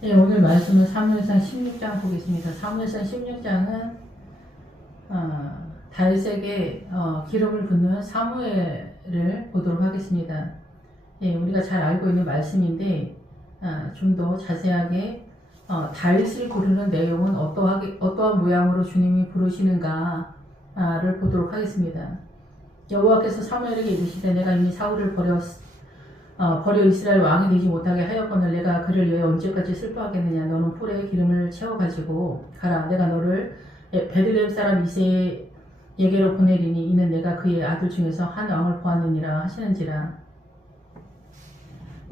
예, 오늘 말씀은 사무엘상 16장 보겠습니다. 사무엘상 16장은 다윗에게 기름을 붓는 사무엘을 보도록 하겠습니다. 예, 우리가 잘 알고 있는 말씀인데 좀 더 자세하게 다윗을 부르는 내용은 어떠한 모양으로 주님이 부르시는가를 보도록 하겠습니다. 여호와께서 사무엘에게 이르시되 내가 이미 사울을 버려 이스라엘 왕이 되지 못하게 하였거늘 내가 그를 위해 언제까지 슬퍼하겠느냐. 너는 풀에 기름을 채워가지고 가라. 내가 너를 베들레헴 사람 이새에게로 보내리니 이는 내가 그의 아들 중에서 한 왕을 보았느니라 하시는지라.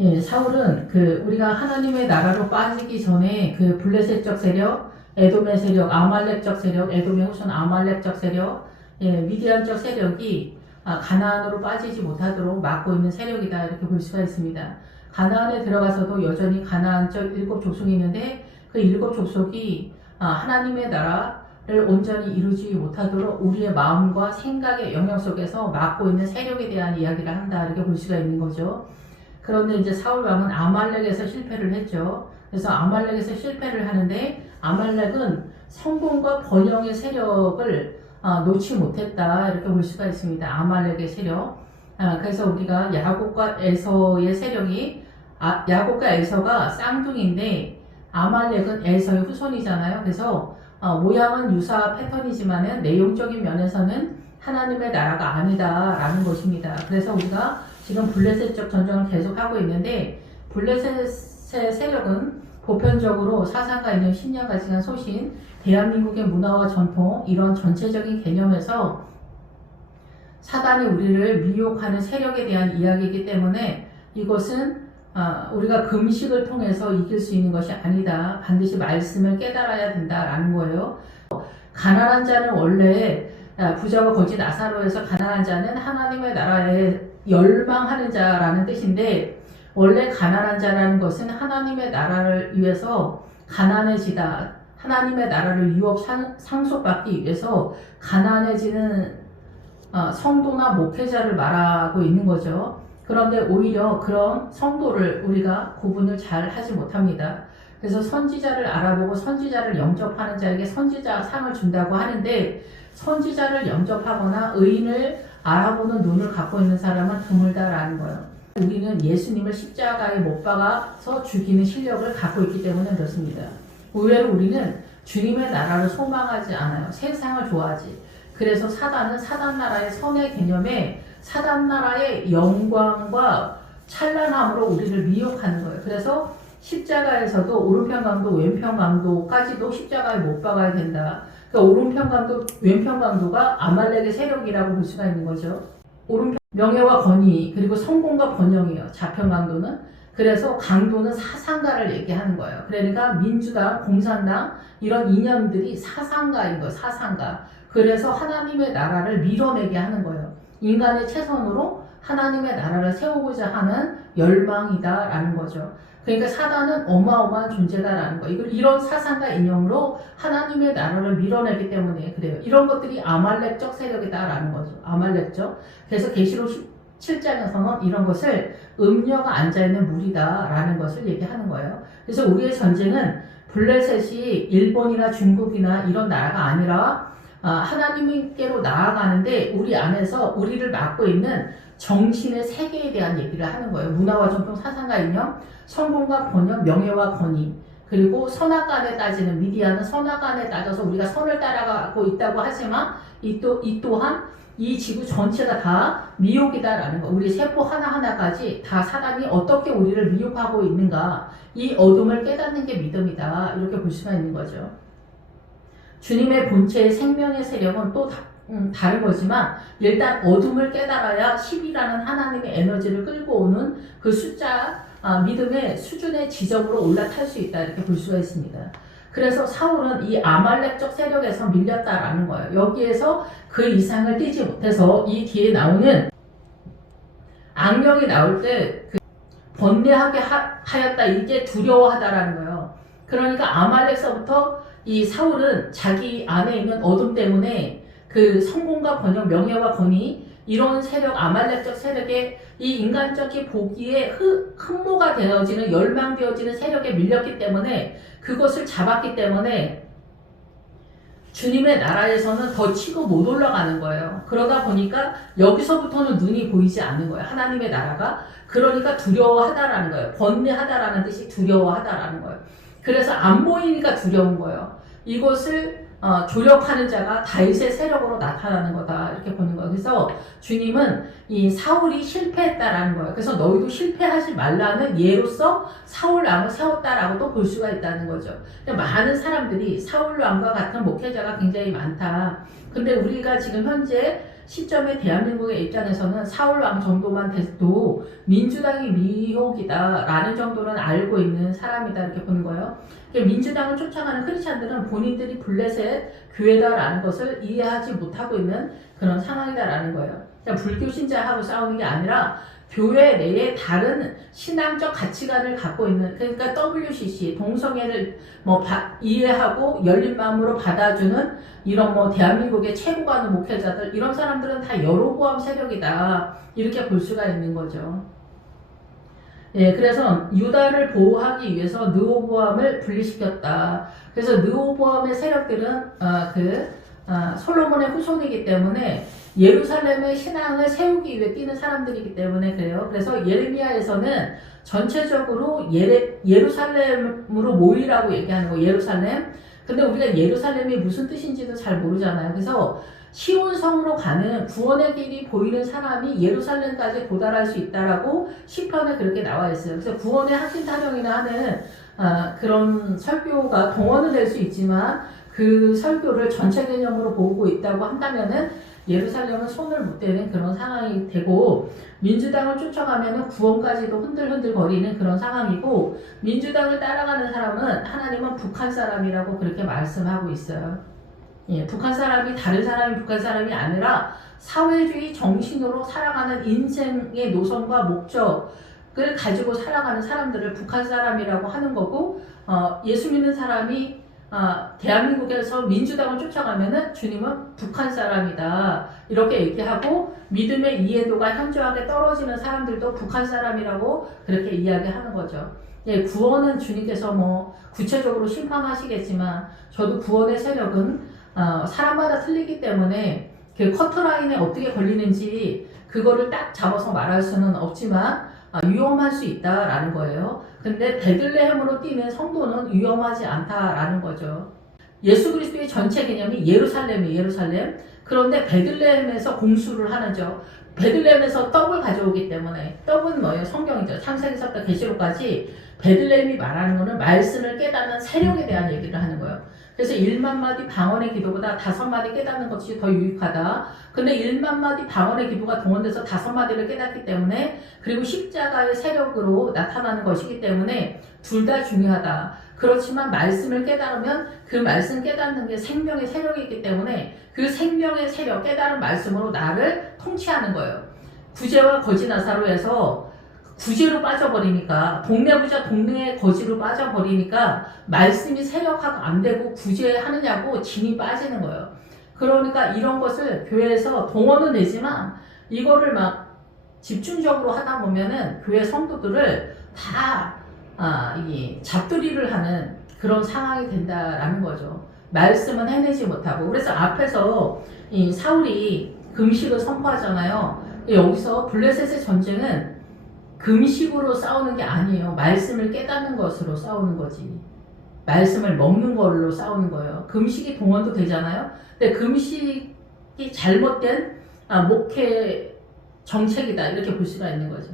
예, 사울은 우리가 하나님의 나라로 빠지기 전에 블레셋적 세력, 에돔의 세력, 아말렉적 세력, 에돔의 후손 아말렉적 세력, 미디안적 세력이 가나안으로 빠지지 못하도록 막고 있는 세력이다, 이렇게 볼 수가 있습니다. 가나안에 들어가서도 여전히 가나안적 7 족속이 있는데 그 7 족속이 하나님의 나라를 온전히 이루지 못하도록 우리의 마음과 생각의 영역 속에서 막고 있는 세력에 대한 이야기를 한다, 이렇게 볼 수가 있는 거죠. 그런데 이제 사울 왕은 아말렉에서 실패를 했죠. 그래서 아말렉에서 실패를 하는데 아말렉은 성공과 번영의 세력을 놓지 못했다, 이렇게 볼 수가 있습니다. 아말렉의 세력. 그래서 우리가 야곱과 에서의 세력이 야곱과 에서가 쌍둥이인데 아말렉은 에서의 후손이잖아요. 그래서 모양은 유사 패턴이지만은 내용적인 면에서는 하나님의 나라가 아니다라는 것입니다. 그래서 우리가 지금 블레셋적 전쟁을 계속하고 있는데 블레셋의 세력은 보편적으로 사상가 이념, 신념, 가치관, 소신, 대한민국의 문화와 전통, 이런 전체적인 개념에서 사단이 우리를 미혹하는 세력에 대한 이야기이기 때문에 이것은 우리가 금식을 통해서 이길 수 있는 것이 아니다. 반드시 말씀을 깨달아야 된다라는 거예요. 가난한 자는 원래 부자와 거지 나사로에서 가난한 자는 하나님의 나라에 열망하는 자라는 뜻인데 원래 가난한 자라는 것은 하나님의 나라를 위해서 가난해지다. 하나님의 나라를 유업 상속받기 위해서 가난해지는 성도나 목회자를 말하고 있는 거죠. 그런데 오히려 그런 성도를 우리가 구분을 잘 하지 못합니다. 그래서 선지자를 알아보고 선지자를 영접하는 자에게 선지자 상을 준다고 하는데 선지자를 영접하거나 의인을 알아보는 눈을 갖고 있는 사람은 드물다라는 거예요. 우리는 예수님을 십자가에 못 박아서 죽이는 실력을 갖고 있기 때문에 그렇습니다. 의외로 우리는 주님의 나라를 소망하지 않아요. 세상을 좋아하지. 그래서 사단은 사단 나라의 선의 개념에 사단 나라의 영광과 찬란함으로 우리를 미혹하는 거예요. 그래서 십자가에서도 오른편 강도, 왼편 강도까지도 십자가에 못 박아야 된다. 그러니까 오른편 강도, 왼편 강도가 아말렉의 세력이라고 볼 수가 있는 거죠. 오른편 명예와 권위, 그리고 성공과 번영이에요. 좌편 강도는. 그래서 강도는 사상가를 얘기하는 거예요. 그러니까 민주당, 공산당 이런 이념들이 사상가인 거예요. 사상가. 그래서 하나님의 나라를 밀어내게 하는 거예요. 인간의 최선으로 하나님의 나라를 세우고자 하는 열망이다라는 거죠. 그러니까 사단은 어마어마한 존재다라는 거. 이런 사상과 이념으로 하나님의 나라를 밀어내기 때문에 그래요. 이런 것들이 아말렉적 세력이다라는 거죠. 아말렉적. 그래서 계시록 7장에서는 이런 것을 음녀가 앉아있는 물이다라는 것을 얘기하는 거예요. 그래서 우리의 전쟁은 블레셋이 일본이나 중국이나 이런 나라가 아니라 하나님께로 나아가는데 우리 안에서 우리를 막고 있는 정신의 세계에 대한 얘기를 하는 거예요. 문화와 전통, 사상과 이념, 성공과 번영, 명예와 권위, 그리고 선악간에 따지는 미디안은 선악간에 따져서 우리가 선을 따라가고 있다고 하지만 이 또한 이 지구 전체가 다 미혹이다라는 거. 우리 세포 하나하나까지 다 사단이 어떻게 우리를 미혹하고 있는가. 이 어둠을 깨닫는 게 믿음이다. 이렇게 볼 수가 있는 거죠. 주님의 본체의 생명의 세력은 또 다른 거지만 일단 어둠을 깨달아야 10이라는 하나님의 에너지를 끌고 오는 그 숫자, 믿음의 수준의 지점으로 올라탈 수 있다, 이렇게 볼 수가 있습니다. 그래서 사울은 이 아말렉적 세력에서 밀렸다라는 거예요. 여기에서 그 이상을 뛰지 못해서 이 뒤에 나오는 악령이 나올 때 번뇌하게 하였다, 이게 두려워하다라는 거예요. 그러니까 아말렉서부터 이 사울은 자기 안에 있는 어둠 때문에 그 성공과 번영, 명예와 권위, 이런 세력, 아말렉적 세력에 이 인간적인 보기에 흠모가 되어지는, 열망되어지는 세력에 밀렸기 때문에, 그것을 잡았기 때문에 주님의 나라에서는 더 치고 못 올라가는 거예요. 그러다 보니까 여기서부터는 눈이 보이지 않는 거예요. 하나님의 나라가. 그러니까 두려워하다라는 거예요. 번뇌하다라는 뜻이 두려워하다라는 거예요. 그래서 안 보이니까 두려운 거예요. 이것을 조력하는 자가 다윗의 세력으로 나타나는 거다, 이렇게 보는 거예요. 그래서 주님은 이 사울이 실패했다라는 거예요. 그래서 너희도 실패하지 말라는 예로서 사울 왕을 세웠다라고도 볼 수가 있다는 거죠. 많은 사람들이 사울 왕과 같은 목회자가 굉장히 많다. 근데 우리가 지금 현재 시점에 대한민국의 입장에서는 사울 왕 정도만 돼도 민주당이 미혹이다라는 정도는 알고 있는 사람이다, 이렇게 보는 거예요. 민주당을 쫓아가는 크리스찬들은 본인들이 블레셋 교회다라는 것을 이해하지 못하고 있는 그런 상황이다라는 거예요. 그러니까 불교 신자하고 싸우는 게 아니라 교회 내에 다른 신앙적 가치관을 갖고 있는, 그러니까 WCC 동성애를 이해하고 열린 마음으로 받아주는 이런 대한민국의 최고가는 목회자들, 이런 사람들은 다 여로보암 세력이다, 이렇게 볼 수가 있는 거죠. 예, 그래서 유다를 보호하기 위해서 르호보암을 분리시켰다. 그래서 르호보암의 세력들은 솔로몬의 후손이기 때문에 예루살렘의 신앙을 세우기 위해 뛰는 사람들이기 때문에 그래요. 그래서 예레미야에서는 전체적으로 예루살렘으로 모이라고 얘기하는 거예요. 예루살렘. 근데 우리가 예루살렘이 무슨 뜻인지도 잘 모르잖아요. 그래서 시온성으로 가는 구원의 길이 보이는 사람이 예루살렘까지 도달할 수 있다라고 시편에 그렇게 나와 있어요. 그래서 구원의 확신타령이나 하는 그런 설교가 동원은 될 수 있지만 그 설교를 전체 개념으로 보고 있다고 한다면은 예루살렘은 손을 못 대는 그런 상황이 되고, 민주당을 쫓아가면은 구원까지도 흔들흔들 거리는 그런 상황이고, 민주당을 따라가는 사람은 하나님은 북한 사람이라고 그렇게 말씀하고 있어요. 예, 북한 사람이 다른 사람이 북한 사람이 아니라 사회주의 정신으로 살아가는 인생의 노선과 목적을 가지고 살아가는 사람들을 북한 사람이라고 하는 거고, 예수 믿는 사람이 대한민국에서 민주당을 쫓아가면은 주님은 북한 사람이다, 이렇게 얘기하고, 믿음의 이해도가 현저하게 떨어지는 사람들도 북한 사람이라고 그렇게 이야기하는 거죠. 예, 구원은 주님께서 구체적으로 심판하시겠지만, 저도 구원의 세력은 사람마다 틀리기 때문에 그 커트라인에 어떻게 걸리는지 그거를 딱 잡아서 말할 수는 없지만 위험할 수 있다라는 거예요. 근데 베들레헴으로 뛰는 성도는 위험하지 않다라는 거죠. 예수 그리스도의 전체 개념이 예루살렘이에요. 예루살렘. 그런데 베들레헴에서 공수를 하는죠. 베들레헴에서 떡을 가져오기 때문에, 떡은 뭐예요? 성경이죠. 창세기서부터 계시록까지 베들레헴이 말하는 거는 말씀을 깨닫는 세력에 대한 얘기를 하는 거예요. 그래서 1만 마디 방언의 기도보다 5마디 깨닫는 것이 더 유익하다. 근데 1만 마디 방언의 기도가 동원돼서 5마디를 깨닫기 때문에, 그리고 십자가의 세력으로 나타나는 것이기 때문에 둘 다 중요하다. 그렇지만 말씀을 깨달으면 그 말씀 깨닫는 게 생명의 세력이기 때문에 그 생명의 세력, 깨달은 말씀으로 나를 통치하는 거예요. 구제와 거지 나사로에서 구제로 빠져버리니까, 동네 부자 동네 거지로 빠져버리니까 말씀이 세력화가 안 되고 구제하느냐고 진이 빠지는 거예요. 그러니까 이런 것을 교회에서 동원은 되지만 이거를 막 집중적으로 하다 보면은 교회 성도들을 다 이 잡두리를 하는 그런 상황이 된다라는 거죠. 말씀은 해내지 못하고. 그래서 앞에서 이 사울이 금식을 선포하잖아요. 여기서 블레셋의 전쟁은 금식으로 싸우는 게 아니에요. 말씀을 깨닫는 것으로 싸우는 거지. 말씀을 먹는 걸로 싸우는 거예요. 금식이 동원도 되잖아요. 근데 금식이 잘못된 목회 정책이다, 이렇게 볼 수가 있는 거죠.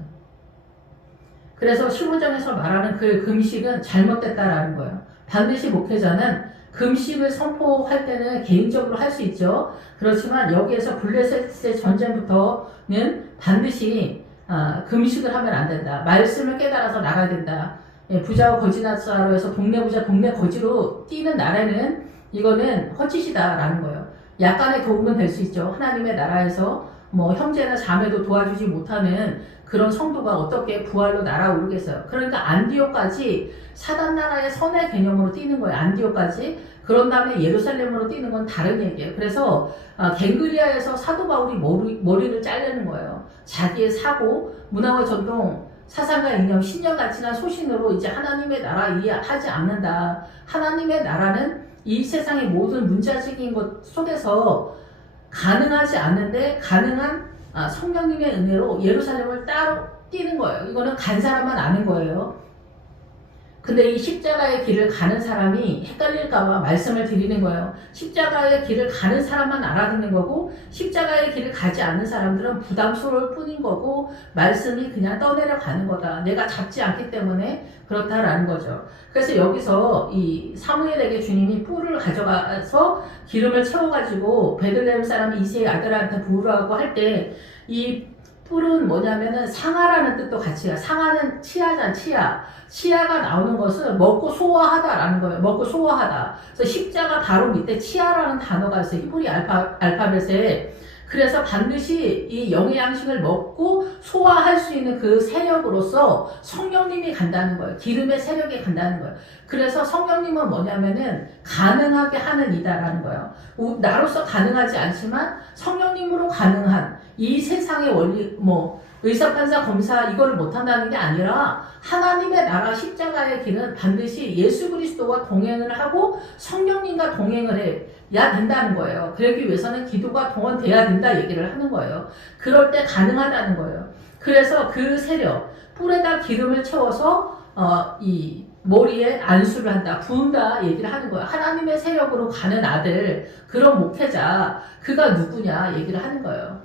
그래서 15장에서 말하는 그 금식은 잘못됐다라는 거예요. 반드시 목회자는 금식을 선포할 때는 개인적으로 할 수 있죠. 그렇지만 여기에서 블레셋의 전쟁부터는 반드시 금식을 하면 안 된다. 말씀을 깨달아서 나가야 된다. 부자와 거지 나사로에서 동네 부자 동네 거지로 뛰는 나라는 이거는 헛짓이다라는 거예요. 약간의 도움은 될 수 있죠. 하나님의 나라에서 형제나 자매도 도와주지 못하는 그런 성도가 어떻게 부활로 날아오르겠어요. 그러니까 안디옥까지 사단 나라의 선의 개념으로 뛰는 거예요. 안디옥까지. 그런 다음에 예루살렘으로 뛰는 건 다른 얘기예요. 그래서 갱그리아에서 사도 바울이 머리를 자르는 거예요. 자기의 사고, 문화와 전통, 사상과 이념, 신념 가치나 소신으로 이제 하나님의 나라 이해하지 않는다. 하나님의 나라는 이 세상의 모든 문자적인 것 속에서 가능하지 않는데 가능한 성령님의 은혜로 예루살렘을 따로 뛰는 거예요. 이거는 간 사람만 아는 거예요. 근데 이 십자가의 길을 가는 사람이 헷갈릴까봐 말씀을 드리는 거예요. 십자가의 길을 가는 사람만 알아듣는 거고 십자가의 길을 가지 않는 사람들은 부담스러울 뿐인 거고 말씀이 그냥 떠내려 가는 거다. 내가 잡지 않기 때문에 그렇다라는 거죠. 그래서 여기서 이 사무엘에게 주님이 뿔을 가져가서 기름을 채워가지고 베들레헴 사람 이새의 아들한테 부으라고 할 때 이 뿔은 뭐냐면은 상하라는 뜻도 같이 해요. 상하는 치아잖아, 치아. 치아가 나오는 것은 먹고 소화하다라는 거예요. 먹고 소화하다. 그래서 십자가 바로 밑에 치아라는 단어가 있어요. 히브리 알파벳에. 그래서 반드시 이 영의 양식을 먹고 소화할 수 있는 그 세력으로서 성령님이 간다는 거예요. 기름의 세력이 간다는 거예요. 그래서 성령님은 뭐냐면은 가능하게 하는 이다라는 거예요. 나로서 가능하지 않지만 성령님으로 가능한 이 세상의 원리, 의사, 판사, 검사 이거를 못한다는 게 아니라 하나님의 나라 십자가의 길은 반드시 예수 그리스도와 동행을 하고 성령님과 동행을 해야 된다는 거예요. 그러기 위해서는 기도가 동원돼야 된다 얘기를 하는 거예요. 그럴 때 가능하다는 거예요. 그래서 그 세력, 뿔에다 기름을 채워서 이 머리에 안수를 한다, 부은다 얘기를 하는 거예요. 하나님의 세력으로 가는 아들, 그런 목회자, 그가 누구냐 얘기를 하는 거예요.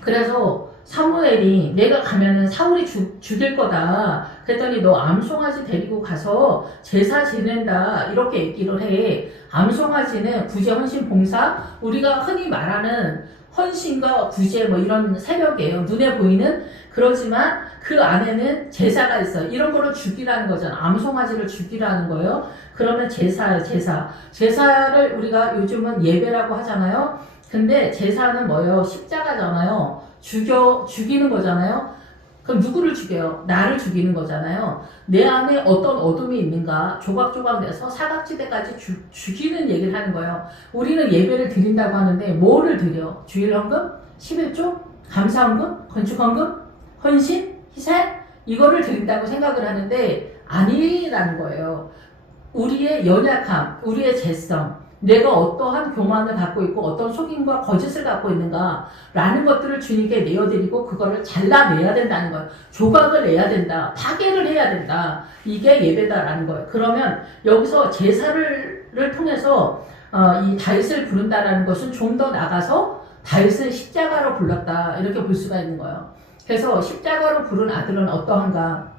그래서 사무엘이 내가 가면은 사울이 죽일 거다. 그랬더니 너 암송아지 데리고 가서 제사 지낸다. 이렇게 얘기를 해. 암송아지는 구제, 헌신, 봉사. 우리가 흔히 말하는 헌신과 구제 이런 세력이에요. 눈에 보이는. 그렇지만 그 안에는 제사가 있어요. 이런 거를 죽이라는 거잖아. 암송아지를 죽이라는 거예요. 그러면 제사예요, 제사. 제사를 우리가 요즘은 예배라고 하잖아요. 근데 제사는 뭐예요? 십자가잖아요. 죽이는 거잖아요. 그럼 누구를 죽여요? 나를 죽이는 거잖아요. 내 안에 어떤 어둠이 있는가 조각조각 내서 사각지대까지 죽이는 얘기를 하는 거예요. 우리는 예배를 드린다고 하는데 뭐를 드려? 주일헌금? 11조? 감사헌금? 건축헌금? 헌신? 희생? 이거를 드린다고 생각을 하는데 아니라는 거예요. 우리의 연약함, 우리의 죄성, 내가 어떠한 교만을 갖고 있고 어떤 속임과 거짓을 갖고 있는가 라는 것들을 주님께 내어드리고 그거를 잘라내야 된다는 거예요. 조각을 내야 된다. 파괴를 해야 된다. 이게 예배다라는 거예요. 그러면 여기서 제사를 통해서 이 다윗을 부른다라는 것은 좀 더 나가서 다윗을 십자가로 불렀다. 이렇게 볼 수가 있는 거예요. 그래서 십자가로 부른 아들은 어떠한가?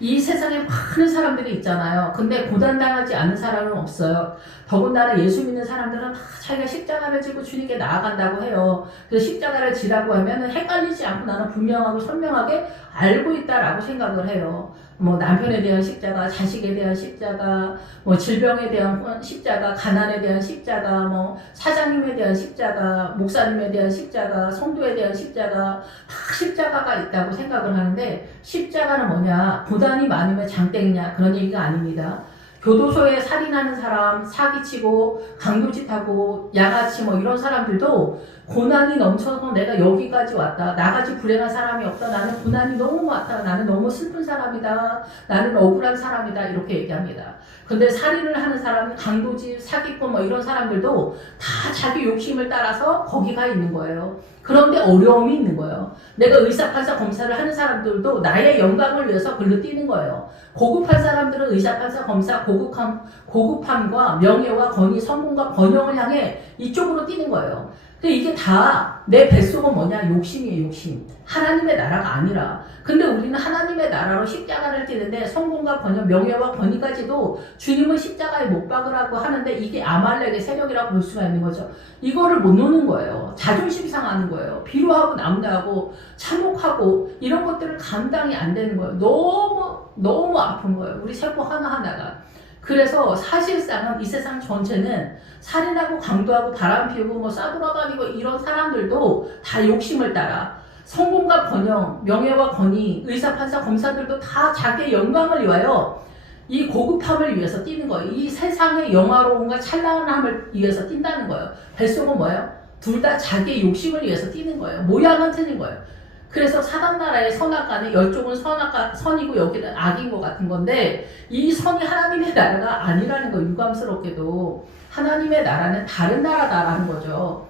이 세상에 많은 사람들이 있잖아요. 근데 고난당하지 않는 사람은 없어요. 더군다나 예수 믿는 사람들은 다 자기가 십자가를 지고 주님께 나아간다고 해요. 그래서 십자가를 지라고 하면 헷갈리지 않고 나는 분명하고 선명하게 알고 있다라고 생각을 해요. 남편에 대한 십자가, 자식에 대한 십자가, 질병에 대한 십자가, 가난에 대한 십자가, 사장님에 대한 십자가, 목사님에 대한 십자가, 성도에 대한 십자가, 다 십자가가 있다고 생각을 하는데 십자가는 뭐냐? 고난이 많으면 장땡이냐? 그런 얘기가 아닙니다. 교도소에 살인하는 사람, 사기치고 강도짓하고 양아치 이런 사람들도 고난이 넘쳐서 내가 여기까지 왔다. 나같이 불행한 사람이 없다. 나는 고난이 너무 많다. 나는 너무 슬픈 사람이다. 나는 억울한 사람이다. 이렇게 얘기합니다. 근데 살인을 하는 사람, 강도짓, 사기꾼 이런 사람들도 다 자기 욕심을 따라서 거기 가 있는 거예요. 그런데 어려움이 있는 거예요. 내가 의사, 판사, 검사를 하는 사람들도 나의 영광을 위해서 글로 뛰는 거예요. 고급한 사람들은 의사, 판사, 검사, 고급함과 명예와 권위, 성공과 번영을 향해 이쪽으로 뛰는 거예요. 근데 이게 다 내 뱃속은 뭐냐? 욕심이에요, 욕심. 하나님의 나라가 아니라. 근데 우리는 하나님의 나라로 십자가를 띠는데 성공과 번영, 명예와 권위까지도 주님은 십자가에 못 박으라고 하는데 이게 아말렉의 세력이라고 볼 수가 있는 거죠. 이거를 못 노는 거예요. 자존심 상하는 거예요. 비루하고 남다하고 참혹하고 이런 것들을 감당이 안 되는 거예요. 너무 아픈 거예요. 우리 세포 하나하나가. 그래서 사실상은 이 세상 전체는 살인하고 강도하고 바람 피우고 싸돌아다니고 이런 사람들도 다 욕심을 따라 성공과 번영, 명예와 권위, 의사, 판사, 검사들도 다 자기의 영광을 위하여 이 고급함을 위해서 뛰는 거예요. 이 세상의 영화로움과 찬란함을 위해서 뛴다는 거예요. 뱃속은 뭐예요? 둘 다 자기의 욕심을 위해서 뛰는 거예요. 모양은 틀린 거예요. 그래서 사단 나라의 선악과는 이쪽은 선이고 여기는 악인 것 같은 건데 이 선이 하나님의 나라가 아니라는 거 유감스럽게도 하나님의 나라는 다른 나라다라는 거죠.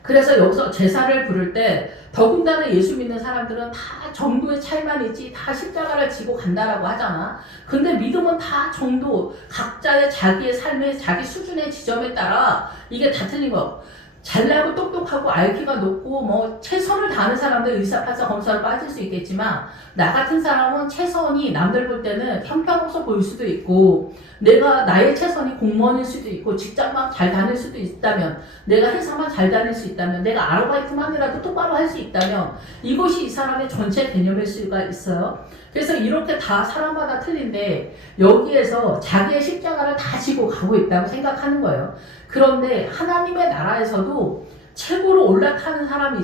그래서 여기서 제사를 부를 때 더군다나 예수 믿는 사람들은 다 정도의 차이만 있지 다 십자가를 지고 간다라고 하잖아. 근데 믿음은 다 정도 각자의 자기의 삶의 자기 수준의 지점에 따라 이게 다 틀린 거. 잘나고 똑똑하고 IQ가 높고 뭐 최선을 다하는 사람들 의사판사 검사로 빠질 수 있겠지만 나 같은 사람은 최선이 남들 볼 때는 형편없어 보일 수도 있고 내가 나의 최선이 공무원일 수도 있고 직장만 잘 다닐 수도 있다면 내가 회사만 잘 다닐 수 있다면 내가 아르바이트만이라도 똑바로 할 수 있다면 이것이 이 사람의 전체 개념일 수가 있어요. 그래서 이렇게 다 사람마다 틀린데 여기에서 자기의 십자가를 다 지고 가고 있다고 생각하는 거예요. 그런데 하나님의 나라에서도 최고로 올라타는 사람이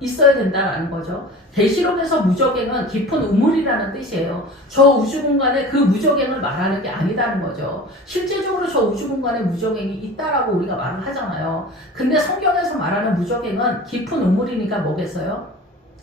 있어야 된다라는 거죠. 계시록에서 무적행은 깊은 우물이라는 뜻이에요. 저 우주 공간에 그 무적행을 말하는 게 아니다는 거죠. 실제적으로 저 우주 공간에 무적행이 있다라고 우리가 말을 하잖아요. 근데 성경에서 말하는 무적행은 깊은 우물이니까 뭐겠어요?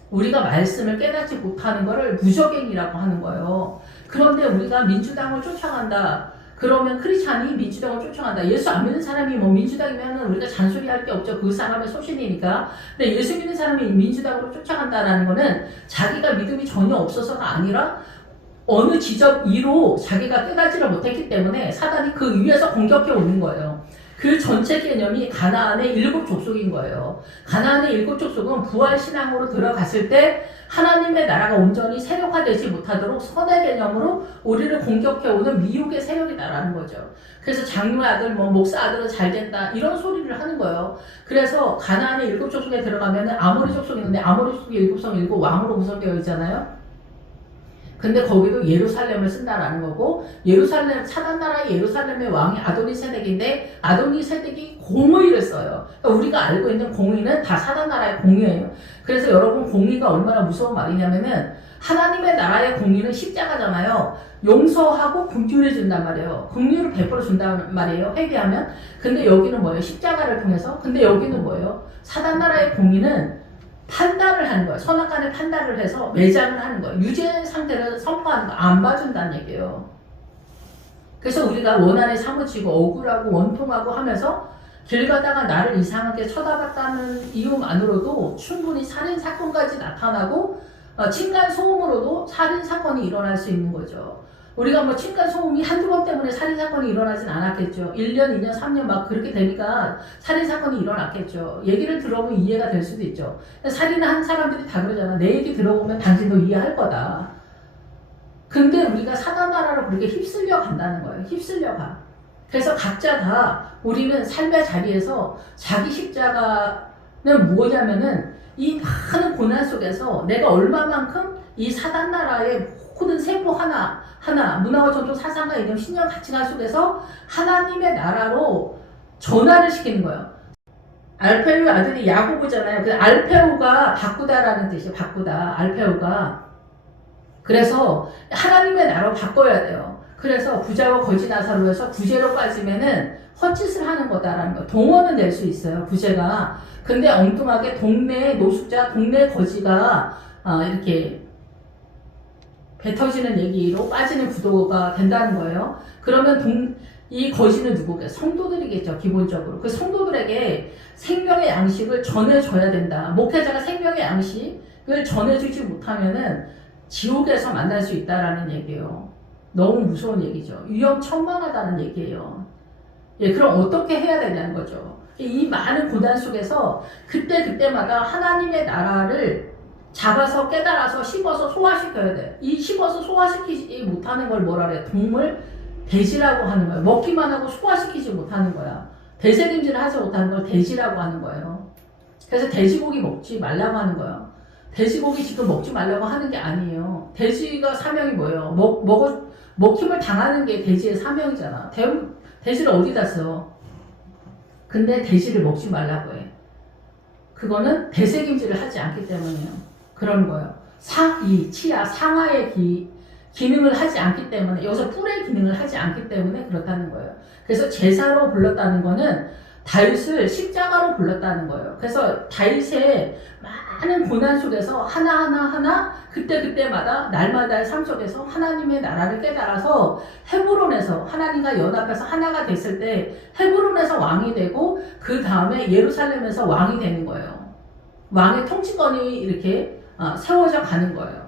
우리가 말씀을 깨닫지 못하는 것을 무적행이라고 하는 거예요. 그런데 우리가 민주당을 쫓아간다. 그러면 크리스찬이 민주당을 쫓아간다. 예수 안 믿는 사람이 뭐 민주당이면 우리가 잔소리할 게 없죠. 그 사람의 소신이니까. 근데 예수 믿는 사람이 민주당으로 쫓아간다라는 거는 자기가 믿음이 전혀 없어서가 아니라 어느 지점 위로 자기가 깨닫지를 못했기 때문에 사단이 그 위에서 공격해 오는 거예요. 그 전체 개념이 가나안의 7 족속인 거예요. 가나안의 7 족속은 부활신앙으로 들어갔을 때 하나님의 나라가 온전히 세력화되지 못하도록 선의 개념으로 우리를 공격해오는 미혹의 세력이다라는 거죠. 그래서 장로의 아들, 목사 아들은 잘 된다 이런 소리를 하는 거예요. 그래서 가나안의 7 족속에 들어가면 아모리 족속이 있는데 아모리 족속이 7성 7 왕으로 구성되어 있잖아요. 근데 거기도 예루살렘을 쓴다라는 거고 예루살렘 사단나라의 예루살렘의 왕이 아도니세덱인데 아도니세덱이 공의를 써요. 그러니까 우리가 알고 있는 공의는 다 사단나라의 공의예요. 그래서 여러분 공의가 얼마나 무서운 말이냐면은 하나님의 나라의 공의는 십자가잖아요. 용서하고 긍휼해 준단 말이에요. 긍휼을 베풀어 준단 말이에요. 회개하면. 근데 여기는 뭐예요? 십자가를 통해서. 근데 여기는 뭐예요? 사단나라의 공의는 판단을 하는 거예요. 선악간에 판단을 해서 매장을 하는 거예요. 유죄 상태를 선포하는 거 안 봐준다는 얘기예요. 그래서 우리가 원한에 사무치고 억울하고 원통하고 하면서 길 가다가 나를 이상하게 쳐다봤다는 이유만으로도 충분히 살인사건까지 나타나고 층간소음으로도 살인사건이 일어날 수 있는 거죠. 우리가 뭐 층간소음이 한두 번 때문에 살인사건이 일어나진 않았겠죠. 1년, 2년, 3년 막 그렇게 되니까 살인사건이 일어났겠죠. 얘기를 들어보면 이해가 될 수도 있죠. 살인을 한 사람들이 다 그러잖아. 내 얘기 들어보면 당신도 이해할 거다. 근데 우리가 사단나라로 그렇게 휩쓸려 간다는 거예요. 휩쓸려 가. 그래서 각자 다 우리는 삶의 자리에서 자기 십자가는 뭐냐면은 이 많은 고난 속에서 내가 얼마만큼 이 사단나라의 모든 세포 하나 문화와 전통 사상과 이념 신념 가치관 속에서 하나님의 나라로 전환을 시키는 거예요. 알페우의 아들이 야고보잖아요. 그 알페우가 바꾸다라는 뜻이에요. 바꾸다. 알페우가. 그래서 하나님의 나라로 바꿔야 돼요. 그래서 부자와 거지 나사로에서 부재로 빠지면은 헛짓을 하는 거다라는 거. 동원은 낼 수 있어요. 부재가. 근데 엉뚱하게 동네 노숙자, 동네 거지가 이렇게 배 터지는 얘기로 빠지는 구도가 된다는 거예요. 그러면 이 거지는 누구게? 성도들이겠죠, 기본적으로. 그 성도들에게 생명의 양식을 전해줘야 된다. 목회자가 생명의 양식을 전해주지 못하면은 지옥에서 만날 수 있다라는 얘기예요. 너무 무서운 얘기죠. 위험천만하다는 얘기예요. 예, 그럼 어떻게 해야 되냐는 거죠. 이 많은 고난 속에서 그때마다 하나님의 나라를 잡아서 깨달아서 씹어서 소화시켜야 돼. 이 씹어서 소화시키지 못하는 걸 뭐라 그래? 동물 돼지라고 하는 거예요. 먹기만 하고 소화시키지 못하는 거야. 대세림질을 하지 못하는 걸 돼지라고 하는 거예요. 그래서 돼지고기 먹지 말라고 하는 거예요. 돼지고기 지금 먹지 말라고 하는 게 아니에요. 돼지가 사명이 뭐예요? 먹힘을 당하는 게 돼지의 사명이잖아. 돼지를 어디다 써? 근데 돼지를 먹지 말라고 해. 그거는 대세김질을 하지 않기 때문이에요. 그런 거예요. 치아, 상하의 기능을 하지 않기 때문에, 여기서 뿔의 기능을 하지 않기 때문에 그렇다는 거예요. 그래서 제사로 불렀다는 거는 다윗을 십자가로 불렀다는 거예요. 그래서 다윗의 많은 고난 속에서 하나하나 그때마다 날마다의 삶 속에서 하나님의 나라를 깨달아서 헤브론에서 하나님과 연합해서 하나가 됐을 때 헤브론에서 왕이 되고 그 다음에 예루살렘에서 왕이 되는 거예요. 왕의 통치권이 이렇게 세워져 가는 거예요.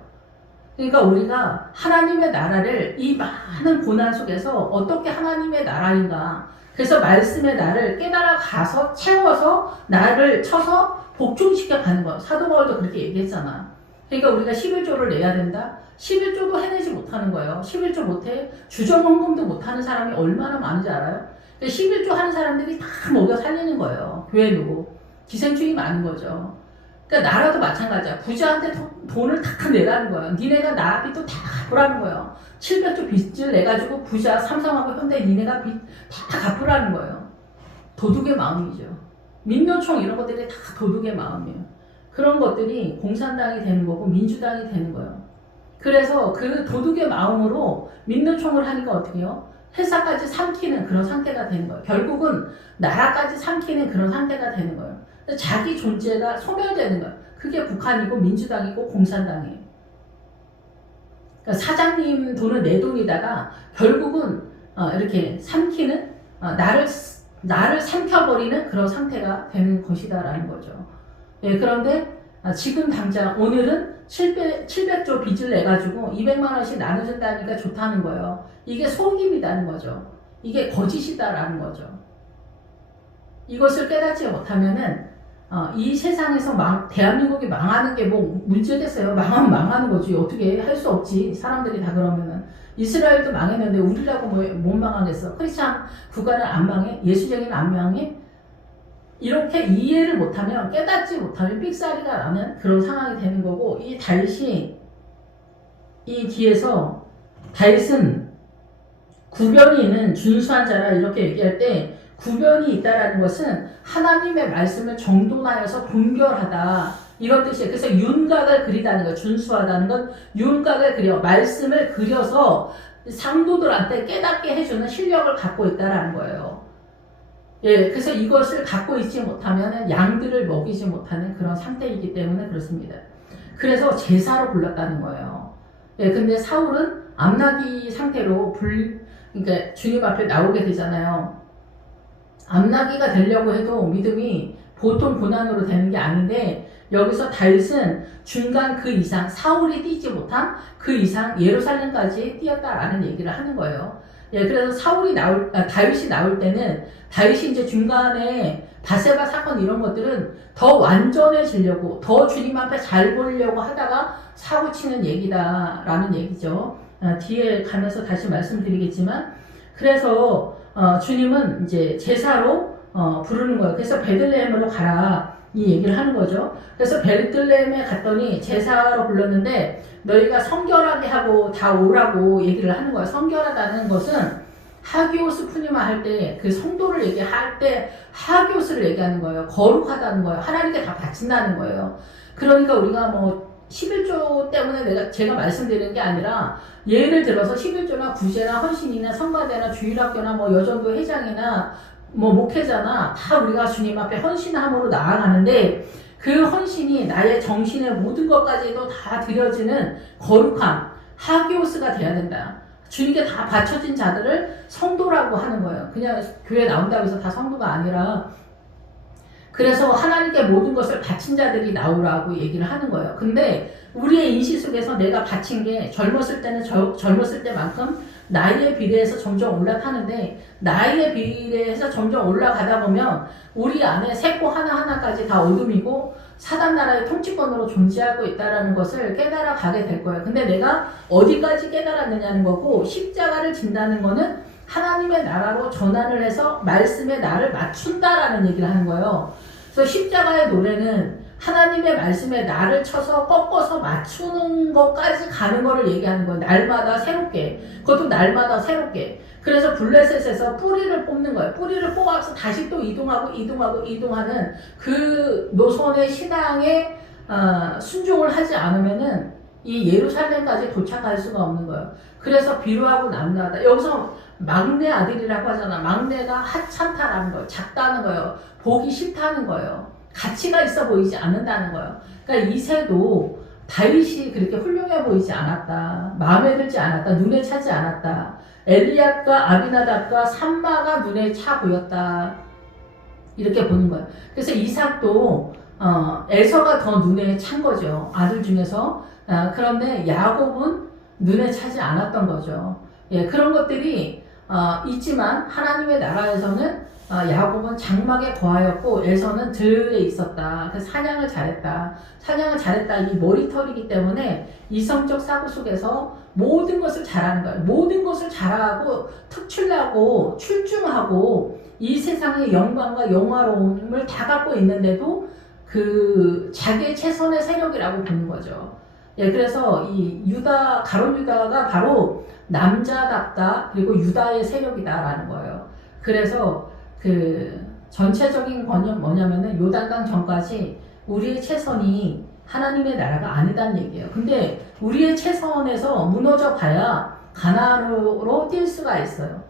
그러니까 우리가 하나님의 나라를 이 많은 고난 속에서 어떻게 하나님의 나라인가, 그래서 말씀의 나를 깨달아 가서 채워서 나를 쳐서 복종시켜 가는 거예요. 사도 바울도 그렇게 얘기했잖아. 그러니까 우리가 11조를 내야 된다? 11조도 해내지 못하는 거예요. 11조 못해? 주정헌금도 못하는 사람이 얼마나 많은지 알아요? 11조 하는 사람들이 다 먹여 살리는 거예요. 교회도. 기생충이 많은 거죠. 그러니까 나라도 마찬가지야. 부자한테 돈을 다 내라는 거예요. 니네가 나라 빚도 다 갚으라는 거예요. 700조 빚을 내가지고 부자 삼성하고 현대 니네가 빚 다 갚으라는 거예요. 도둑의 마음이죠. 민노총 이런 것들이 다 도둑의 마음이에요. 그런 것들이 공산당이 되는 거고 민주당이 되는 거예요. 그래서 그 도둑의 마음으로 민노총을 하니까 어떻게 해요? 회사까지 삼키는 그런 상태가 되는 거예요. 결국은 나라까지 삼키는 그런 상태가 되는 거예요. 자기 존재가 소멸되는 거예요. 그게 북한이고 민주당이고 공산당이에요. 그러니까 사장님 돈은 내 돈이다가 결국은 이렇게 삼키는 나를 삼켜버리는 그런 상태가 되는 것이다라는 거죠. 예, 그런데 지금 당장 오늘은 700조 빚을 내가지고 200만 원씩 나눠준다니까 좋다는 거예요. 이게 속임이라는 거죠. 이게 거짓이다라는 거죠. 이것을 깨닫지 못하면은 이 세상에서 대한민국이 망하는 게 뭐 문제겠어요. 망하면 망하는 거지. 어떻게 할 수 없지. 사람들이 다 그러면은. 이스라엘도 망했는데 우리라고 못 망하겠어. 크리스찬 국가는 안 망해? 예수쟁이는 안 망해? 이렇게 이해를 못하면, 깨닫지 못하면 삑사리가 나는 그런 상황이 되는 거고, 이 다윗이 이 뒤에서 다윗은 구변이 있는 준수한 자라 이렇게 얘기할 때 구변이 있다라는 것은 하나님의 말씀을 정돈하여서 분별하다 이런 뜻이에요. 그래서 윤곽을 그리다는 거예요. 준수하다는 건 윤곽을 그려, 말씀을 그려서 상도들한테 깨닫게 해주는 실력을 갖고 있다라는 거예요. 예, 그래서 이것을 갖고 있지 못하면 양들을 먹이지 못하는 그런 상태이기 때문에 그렇습니다. 그래서 제사로 불렀다는 거예요. 예, 근데 사울은 암나기 상태로 그러니까 주님 앞에 나오게 되잖아요. 암나기가 되려고 해도 믿음이 보통 고난으로 되는 게 아닌데, 여기서 다윗은 중간 그 이상, 사울이 뛰지 못한 그 이상 예루살렘까지 뛰었다라는 얘기를 하는 거예요. 예, 그래서 다윗이 나올 때는, 다윗이 이제 중간에 바세바 사건 이런 것들은 더 완전해지려고, 더 주님 앞에 잘 보려고 하다가 사고 치는 얘기다라는 얘기죠. 뒤에 가면서 다시 말씀드리겠지만, 그래서 주님은 이제 제사로 부르는 거예요. 그래서 베들레헴으로 가라 이 얘기를 하는 거죠. 그래서 베들레헴에 갔더니 제사로 불렀는데 너희가 성결하게 하고 다 오라고 얘기를 하는 거예요. 성결하다는 것은 하기오스 푸니마 할 때 그 성도를 얘기할 때 하기오스를 얘기하는 거예요. 거룩하다는 거예요. 하나님께 다 바친다는 거예요. 그러니까 우리가 뭐 11조 때문에 제가 말씀드리는 게 아니라, 예를 들어서 11조나 구제나 헌신이나 성가대나 주일학교나 뭐 여전도 회장이나 뭐 목회자나 다 우리가 주님 앞에 헌신함으로 나아가는데, 그 헌신이 나의 정신의 모든 것까지도 다 드려지는 거룩함, 하기오스가 돼야 된다. 주님께 다 바쳐진 자들을 성도라고 하는 거예요. 그냥 교회 나온다고 해서 다 성도가 아니라, 그래서 하나님께 모든 것을 바친 자들이 나오라고 얘기를 하는 거예요. 근데 우리의 인식 속에서 내가 바친 게 젊었을 때는 젊었을 때만큼 나이에 비례해서 점점 올라타는데, 나이에 비례해서 점점 올라가다 보면 우리 안에 세포 하나하나까지 다 어둠이고 사단 나라의 통치권으로 존재하고 있다는 것을 깨달아 가게 될 거예요. 근데 내가 어디까지 깨달았느냐는 거고, 십자가를 진다는 거는 하나님의 나라로 전환을 해서 말씀의 나를 맞춘다라는 얘기를 하는 거예요. 그래서 십자가의 노래는 하나님의 말씀에 나를 쳐서 꺾어서 맞추는 것까지 가는 거를 얘기하는 거예요. 날마다 새롭게. 그것도 날마다 새롭게. 그래서 블레셋에서 뿌리를 뽑는 거예요. 뿌리를 뽑아서 다시 또 이동하는 그 노선의 신앙에 순종을 하지 않으면은 이 예루살렘까지 도착할 수가 없는 거예요. 그래서 비루하고 남루하다. 여기서 막내 아들이라고 하잖아. 막내가 하찮다라는 거예요. 작다는 거예요. 보기 싫다는 거예요. 가치가 있어 보이지 않는다는 거예요. 그러니까 이새도 다윗이 그렇게 훌륭해 보이지 않았다. 마음에 들지 않았다. 눈에 차지 않았다. 엘리압과 아비나답과 삼마가 눈에 차 보였다. 이렇게 보는 거예요. 그래서 이삭도 에서가 더 눈에 찬 거죠. 아들 중에서. 그런데 야곱은 눈에 차지 않았던 거죠. 예, 그런 것들이 있지만 하나님의 나라에서는 야곱은 장막에 거하였고 에서는 들에 있었다. 그래서 사냥을 잘했다. 사냥을 잘했다. 이 머리털이기 때문에 이성적 사고 속에서 모든 것을 잘하는 거예요. 모든 것을 잘하고 특출나고 출중하고 이 세상의 영광과 영화로움을 다 갖고 있는데도 그 자기의 최선의 세력이라고 보는 거죠. 예, 그래서 이 유다, 가룟 유다가 바로 남자답다, 그리고 유다의 세력이다라는 거예요. 그래서 그 전체적인 번역 뭐냐면은 요단강 전까지 우리의 최선이 하나님의 나라가 아니다는 얘기예요. 근데 우리의 최선에서 무너져 봐야 가나안으로 뛸 수가 있어요.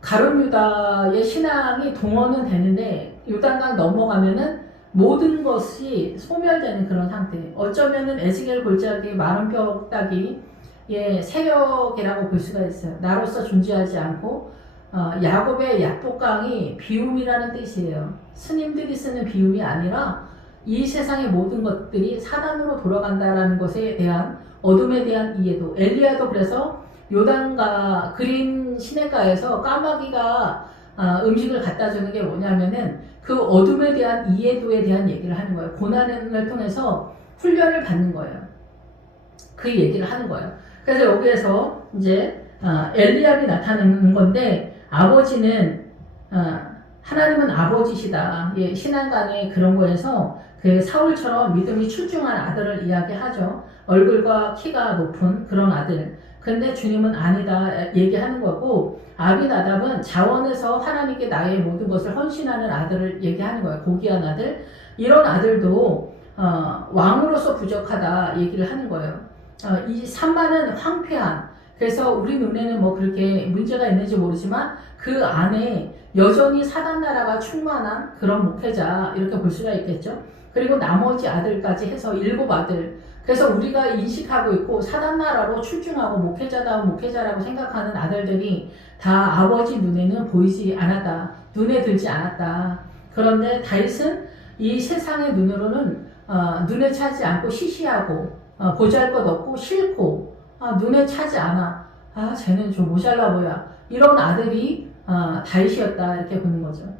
가룟 유다의 신앙이 동원은 되는데 요단강 넘어가면은 모든 것이 소멸되는 그런 상태. 어쩌면은 에스겔 골짜기 마른 뼈 따기 예, 세력이라고 볼 수가 있어요. 나로서 존재하지 않고 야곱의 약복강이 비움이라는 뜻이에요. 스님들이 쓰는 비움이 아니라 이 세상의 모든 것들이 사단으로 돌아간다라는 것에 대한 어둠에 대한 이해도. 엘리야도 그래서 요단가 그린 시냇가에서 까마귀가 음식을 갖다 주는 게 뭐냐면은 그 어둠에 대한 이해도에 대한 얘기를 하는 거예요. 고난을 통해서 훈련을 받는 거예요. 그 얘기를 하는 거예요. 그래서 여기에서 이제 엘리압이 나타나는 건데 아버지는 하나님은 아버지시다. 예, 신앙 간의 그런 거에서 그 사울처럼 믿음이 출중한 아들을 이야기하죠. 얼굴과 키가 높은 그런 아들. 근데 주님은 아니다 얘기하는 거고 아비나답은 자원에서 하나님께 나의 모든 것을 헌신하는 아들을 얘기하는 거예요. 고귀한 아들. 이런 아들도 왕으로서 부족하다 얘기를 하는 거예요. 이 삼마는 황폐한, 그래서 우리 눈에는 뭐 그렇게 문제가 있는지 모르지만 그 안에 여전히 사단 나라가 충만한 그런 목회자 이렇게 볼 수가 있겠죠. 그리고 나머지 아들까지 해서 7아들. 그래서 우리가 인식하고 있고 사단 나라로 출중하고 목회자다운 목회자라고 생각하는 아들들이 다 아버지 눈에는 보이지 않았다. 눈에 들지 않았다. 그런데 다윗은 이 세상의 눈으로는 눈에 차지 않고 시시하고 보잘것없고 싫고 눈에 차지 않아. 쟤는 좀 모자라 보여. 이런 아들이 다윗이었다 이렇게 보는 거죠.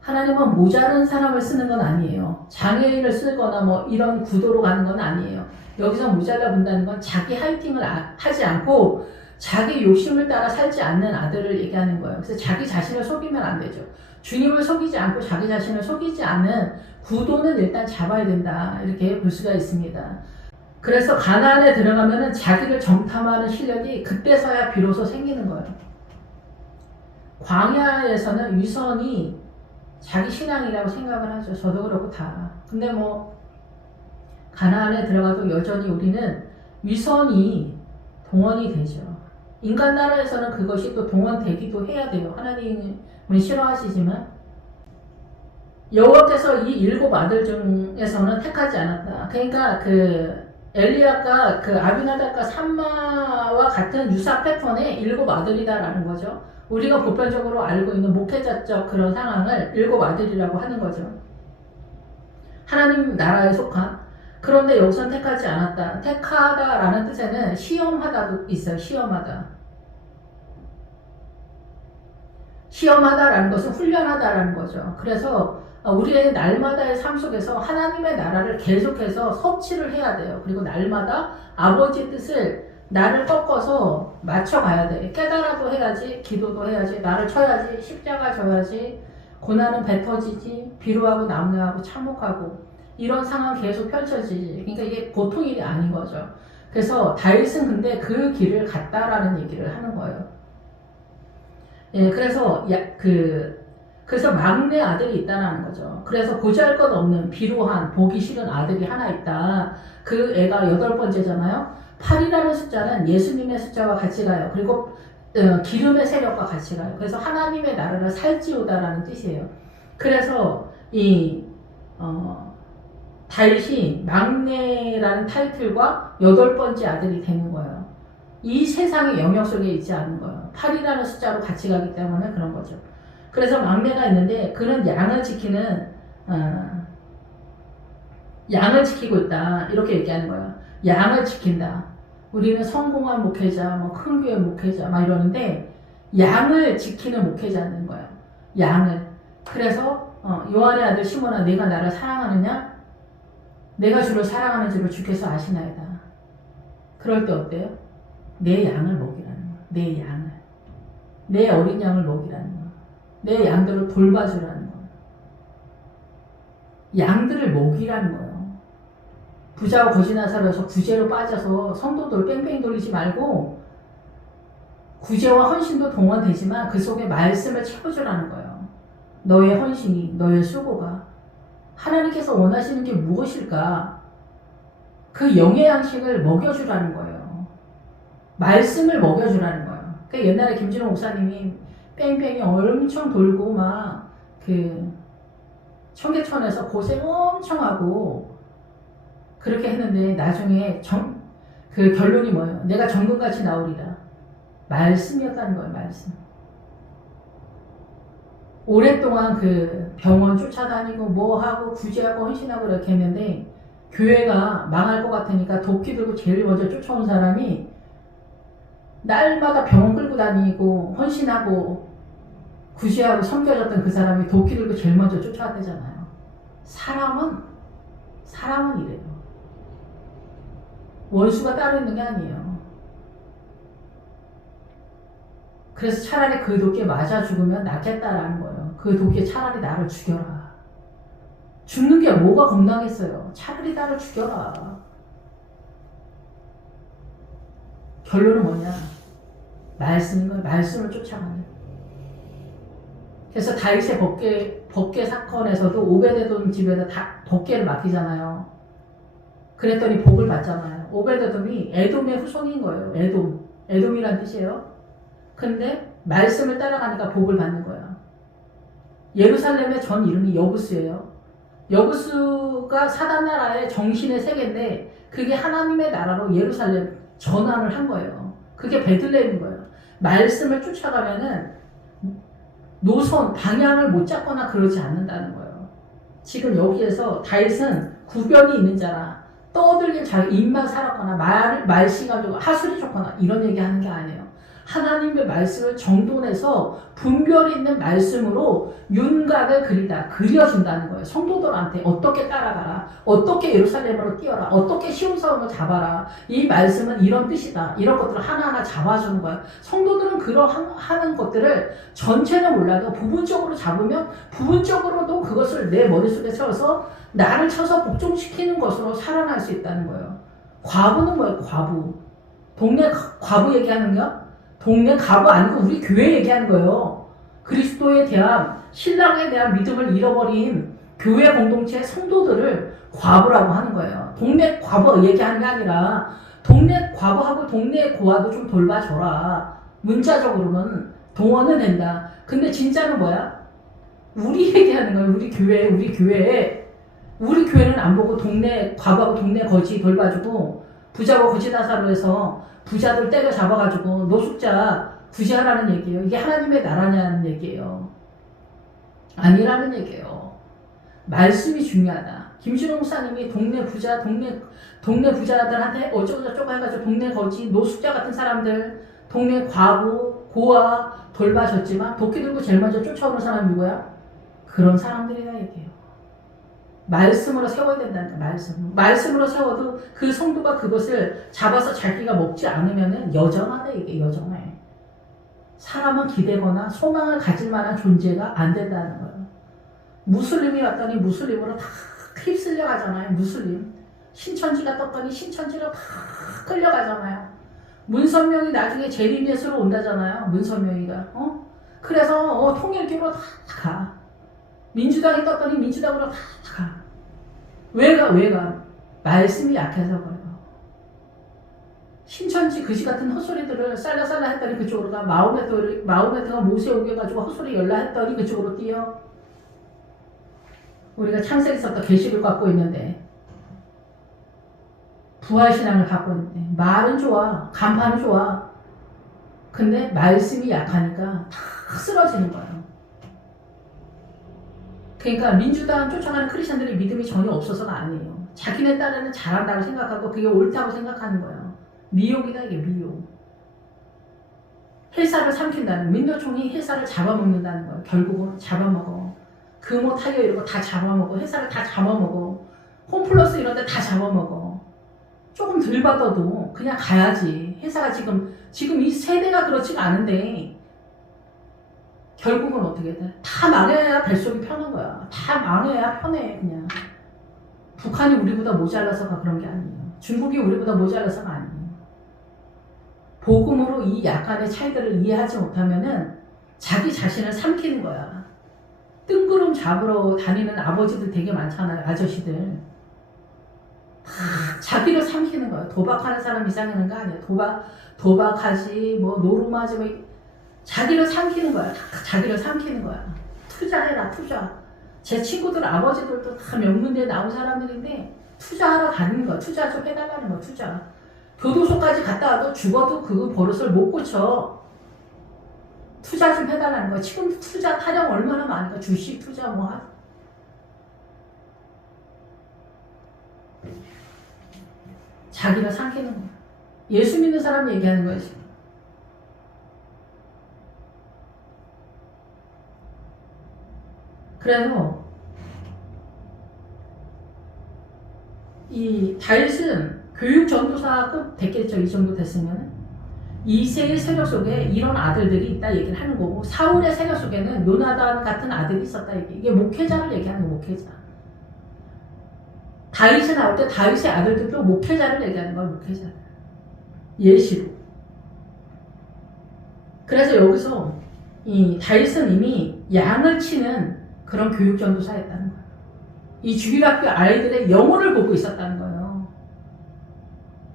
하나님은 모자른 사람을 쓰는 건 아니에요. 장애인을 쓰거나 뭐 이런 구도로 가는 건 아니에요. 여기서 모자라 본다는 건 자기 하이팅을 하지 않고 자기 욕심을 따라 살지 않는 아들을 얘기하는 거예요. 그래서 자기 자신을 속이면 안 되죠. 주님을 속이지 않고 자기 자신을 속이지 않는 구도는 일단 잡아야 된다 이렇게 볼 수가 있습니다. 그래서 가나안에 들어가면은 자기를 정탐하는 실력이 그때서야 비로소 생기는 거예요. 광야에서는 위선이 자기 신앙이라고 생각을 하죠. 저도 그렇고 다. 근데 뭐 가나안에 들어가도 여전히 우리는 위선이 동원이 되죠. 인간 나라에서는 그것이 또 동원되기도 해야 돼요. 하나님은 싫어하시지만 여호와께서 이 7아들 중에서는 택하지 않았다. 그러니까 그 엘리압과 그 아비나답과 삼마와 같은 유사 패턴의 7아들이다라는 거죠. 우리가 보편적으로 알고 있는 목회자적 그런 상황을 7아들이라고 하는 거죠. 하나님 나라에 속한. 그런데 여기서는 택하지 않았다. 택하다라는 뜻에는 시험하다도 있어요. 시험하다. 시험하다라는 것은 훈련하다라는 거죠. 그래서 우리의 날마다의 삶 속에서 하나님의 나라를 계속해서 섭취를 해야 돼요. 그리고 날마다 아버지의 뜻을 나를 꺾어서 맞춰가야 돼. 깨달아도 해야지, 기도도 해야지, 나를 쳐야지, 십자가 져야지, 고난은 뱉어지지, 비루하고 남루하고 참혹하고 이런 상황 계속 펼쳐지지. 그러니까 이게 보통 일이 아닌 거죠. 그래서 다윗은 근데 그 길을 갔다라는 얘기를 하는 거예요. 예, 그래서 그래서 막내 아들이 있다는 거죠. 그래서 보잘것없는 비루한 보기 싫은 아들이 하나 있다. 그 애가 8번째잖아요. 8이라는 숫자는 예수님의 숫자와 같이 가요. 그리고 기름의 세력과 같이 가요. 그래서 하나님의 나라를 살찌우다라는 뜻이에요. 그래서 이 다윗이 막내라는 타이틀과 8번째 아들이 되는 거예요. 이 세상의 영역 속에 있지 않은 거예요. 8이라는 숫자로 같이 가기 때문에 그런 거죠. 그래서 막내가 있는데 그는 양을 지키고 있다. 이렇게 얘기하는 거예요. 양을 지킨다. 우리는 성공한 목회자, 뭐 큰 교회 목회자 막 이러는데 양을 지키는 목회자인 거예요. 양을. 그래서 요한의 아들 시몬아 내가 나를 사랑하느냐? 내가 주를 사랑하는 줄을 주께서 아시나이다. 그럴 때 어때요? 내 양을 먹이라는 거예요. 내 양을. 내 어린 양을 먹이라는 거예요. 내 양들을 돌봐주라는 거예요. 양들을 먹이라는 거예요. 부자와 거지나사로에서 구제로 빠져서 성도들 뺑뺑이 돌리지 말고 구제와 헌신도 동원되지만 그 속에 말씀을 채워주라는 거예요. 너의 헌신이, 너의 수고가 하나님께서 원하시는 게 무엇일까? 그 영의 양식을 먹여주라는 거예요. 말씀을 먹여주라는 거예요. 그러니까 옛날에 김진호 목사님이 뺑뺑이 엄청 돌고 막 그 청계천에서 고생 엄청 하고 그렇게 했는데 나중에 그 결론이 뭐예요? 내가 정금같이 나오리라. 말씀이었다는 거예요. 말씀. 오랫동안 그 병원 쫓아다니고 뭐 하고 구제하고 헌신하고 이렇게 했는데 교회가 망할 것 같으니까 도끼 들고 제일 먼저 쫓아온 사람이 날마다 병원 끌고 다니고 헌신하고 구제하고 섬겨졌던 그 사람이 도끼 들고 제일 먼저 쫓아왔대잖아요. 사람은 이래요. 원수가 따로 있는 게 아니에요. 그래서 차라리 그 도끼에 맞아 죽으면 낫겠다라는 거예요. 그 도끼에 차라리 나를 죽여라. 죽는 게 뭐가 겁나겠어요. 차라리 나를 죽여라. 결론은 뭐냐? 말씀인 거예요. 말씀을 쫓아가는. 그래서 다윗의 법궤 사건에서도 오베데돔 집에다 다 법궤를 맡기잖아요. 그랬더니 복을 받잖아요. 오베데돔이 에돔의 후손인 거예요. 에돔이란 뜻이에요. 근데 말씀을 따라가니까 복을 받는 거예요. 예루살렘의 전 이름이 여부스예요. 여부스가 사단나라의 정신의 세계인데 그게 하나님의 나라로 예루살렘 전환을 한 거예요. 그게 베들레헴인 거예요. 말씀을 쫓아가면은 노선, 방향을 못 잡거나 그러지 않는다는 거예요. 지금 여기에서 다윗은 구변이 있는 자라 떠들길 잘 입만 살았거나 말씨가 좋고 하술이 좋거나 이런 얘기하는 게 아니에요. 하나님의 말씀을 정돈해서 분별이 있는 말씀으로 윤곽을 그려준다는 거예요. 성도들한테 어떻게 따라가라, 어떻게 예루살렘으로 뛰어라, 어떻게 시온산을 잡아라. 이 말씀은 이런 뜻이다. 이런 것들을 하나하나 잡아주는 거예요. 성도들은 하는 것들을 전체는 몰라도 부분적으로 잡으면 부분적으로도 그것을 내 머릿속에 채워서 나를 쳐서 복종시키는 것으로 살아날 수 있다는 거예요. 과부는 뭐예요? 과부. 동네 과부 얘기하는 거야? 동네 과부 아니고 우리 교회 얘기하는 거예요. 그리스도에 대한 신랑에 대한 믿음을 잃어버린 교회 공동체 성도들을 과부라고 하는 거예요. 동네 과부 얘기하는 게 아니라 동네 과부하고 동네 고아도 좀 돌봐줘라. 문자적으로는 동원은 된다. 근데 진짜는 뭐야? 우리 얘기하는 거예요. 우리 교회는 안 보고 동네 과부하고 동네 거지 돌봐주고 부자고 거지나사로 해서 부자들 때려 잡아가지고 노숙자 구제하라는 얘기예요. 이게 하나님의 나라냐는 얘기예요. 아니라는 얘기예요. 말씀이 중요하다. 김신호 목사님이 동네 부자들한테 어쩌고저쩌고 해가지고 동네 거지 노숙자 같은 사람들 동네 과부 고아 돌봐줬지만 도끼 들고 제일 먼저 쫓아오는 사람이 누구야? 그런 사람들이라 얘기해요. 말씀으로 세워야 된다는 거야. 말씀으로 세워도 그 성도가 그것을 잡아서 자기가 먹지 않으면 여전하다. 이게 여전해. 사람은 기대거나 소망을 가질 만한 존재가 안 된다는 거예요. 무슬림이 왔더니 무슬림으로 다 휩쓸려가잖아요. 무슬림. 신천지가 떴더니 신천지로 다 끌려가잖아요. 문선명이 나중에 재림예수로 온다잖아요. 문선명이가. 그래서 통일교로 다 가. 민주당이 떴더니 민주당으로 다 가. 왜 가? 왜 가? 말씀이 약해서 그래요. 신천지 그지 같은 헛소리들을 쌀라쌀라 했더니 그쪽으로 가. 마호메트가 못에 옮겨가지고 헛소리 열라 했더니 그쪽으로 뛰어. 우리가 창세기서부터 계시를 갖고 있는데, 부활신앙을 갖고 있는데, 말은 좋아, 간판은 좋아. 근데 말씀이 약하니까 다 쓰러지는 거예요. 그러니까 민주당 쫓아가는 크리스천들이 믿음이 전혀 없어서가 아니에요. 자기네 딸에는 잘한다고 생각하고 그게 옳다고 생각하는 거예요. 미혹이다, 이게 미혹. 헬사를 삼킨다는, 민노총이 헬사를 잡아먹는다는 거예요. 결국은 잡아먹어. 금호 타이어 이런 거 다 잡아먹어. 헬사를 다 잡아먹어. 홈플러스 이런 데 다 잡아먹어. 조금 덜 받아도 그냥 가야지. 회사가 지금 이 세대가 그렇지가 않은데 결국은 어떻게 돼? 다 망해야 뱃속이 편한 거야. 다 망해야 편해 그냥. 북한이 우리보다 모자라서가 그런 게 아니에요. 중국이 우리보다 모자라서가 아니에요. 복음으로 이 약간의 차이들을 이해하지 못하면은 자기 자신을 삼키는 거야. 뜬구름 잡으러 다니는 아버지들 되게 많잖아요. 아저씨들. 자기를 삼키는 거야. 도박하는 사람 이상하는 거 아니야. 도박하지, 뭐, 노름하지, 뭐, 자기를 삼키는 거야. 자기를 삼키는 거야. 투자해라, 투자. 제 친구들 아버지들도 다 명문대에 나온 사람들인데, 투자하러 가는 거야. 투자 좀 해달라는 거야, 투자. 교도소까지 갔다 와도 죽어도 그 버릇을 못 고쳐. 투자 좀 해달라는 거야. 지금 투자 타령 얼마나 많으니까. 주식 투자 뭐 자기가 삼키는 거야. 예수 믿는 사람 얘기하는 거야, 지금. 그래서 이 다윗은 교육 전도사급 됐겠죠. 이 정도 됐으면. 이새의 세력 속에 이런 아들들이 있다 얘기를 하는 거고, 사울의 세력 속에는 요나단 같은 아들이 있었다. 이게 목회자를 얘기하는 거야, 목회자. 다윗이 나올 때 다윗의 아들들도 목회자를 얘기하는 거야, 목회자. 예시로. 그래서 여기서 이 다윗은 이미 양을 치는 그런 교육 전도사였다는 거야. 이 주일학교 아이들의 영혼을 보고 있었다는 거예요.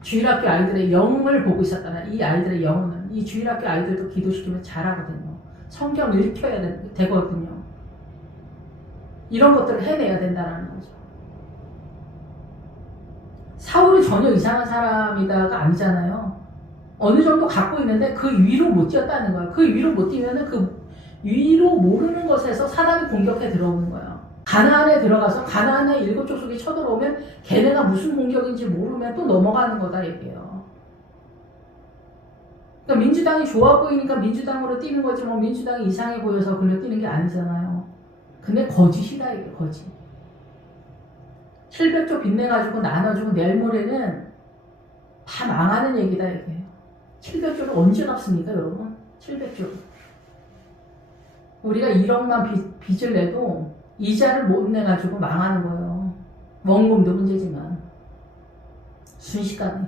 주일학교 아이들의 영을 보고 있었다는, 이 아이들의 영혼은, 이 주일학교 아이들도 기도시키면 잘하거든요. 성경 읽혀야 되거든요. 이런 것들을 해내야 된다는 거죠. 사울이 전혀 이상한 사람이다가 아니잖아요. 어느 정도 갖고 있는데 그 위로 못 뛰었다는 거예요. 그 위로 못 뛰면은 그 위로 모르는 것에서 사람이 공격해 들어오는 거예요. 가나안에 들어가서 가나안의 7 족속이 쳐들어오면 걔네가 무슨 공격인지 모르면 또 넘어가는 거다 얘기해요. 그러니까 민주당이 좋아 보이니까 민주당으로 뛰는 거지, 뭐 민주당이 이상해 보여서 그걸로 뛰는 게 아니잖아요. 근데 거짓이다 이게, 거짓. 700조 빚내가지고 나눠주고 내일 모레는 다 망하는 얘기다 이게. 700조를 언제 갚습니까 여러분? 700조. 우리가 1억만 빚을 내도 이자를 못 내가지고 망하는 거예요. 원금도 문제지만. 순식간에.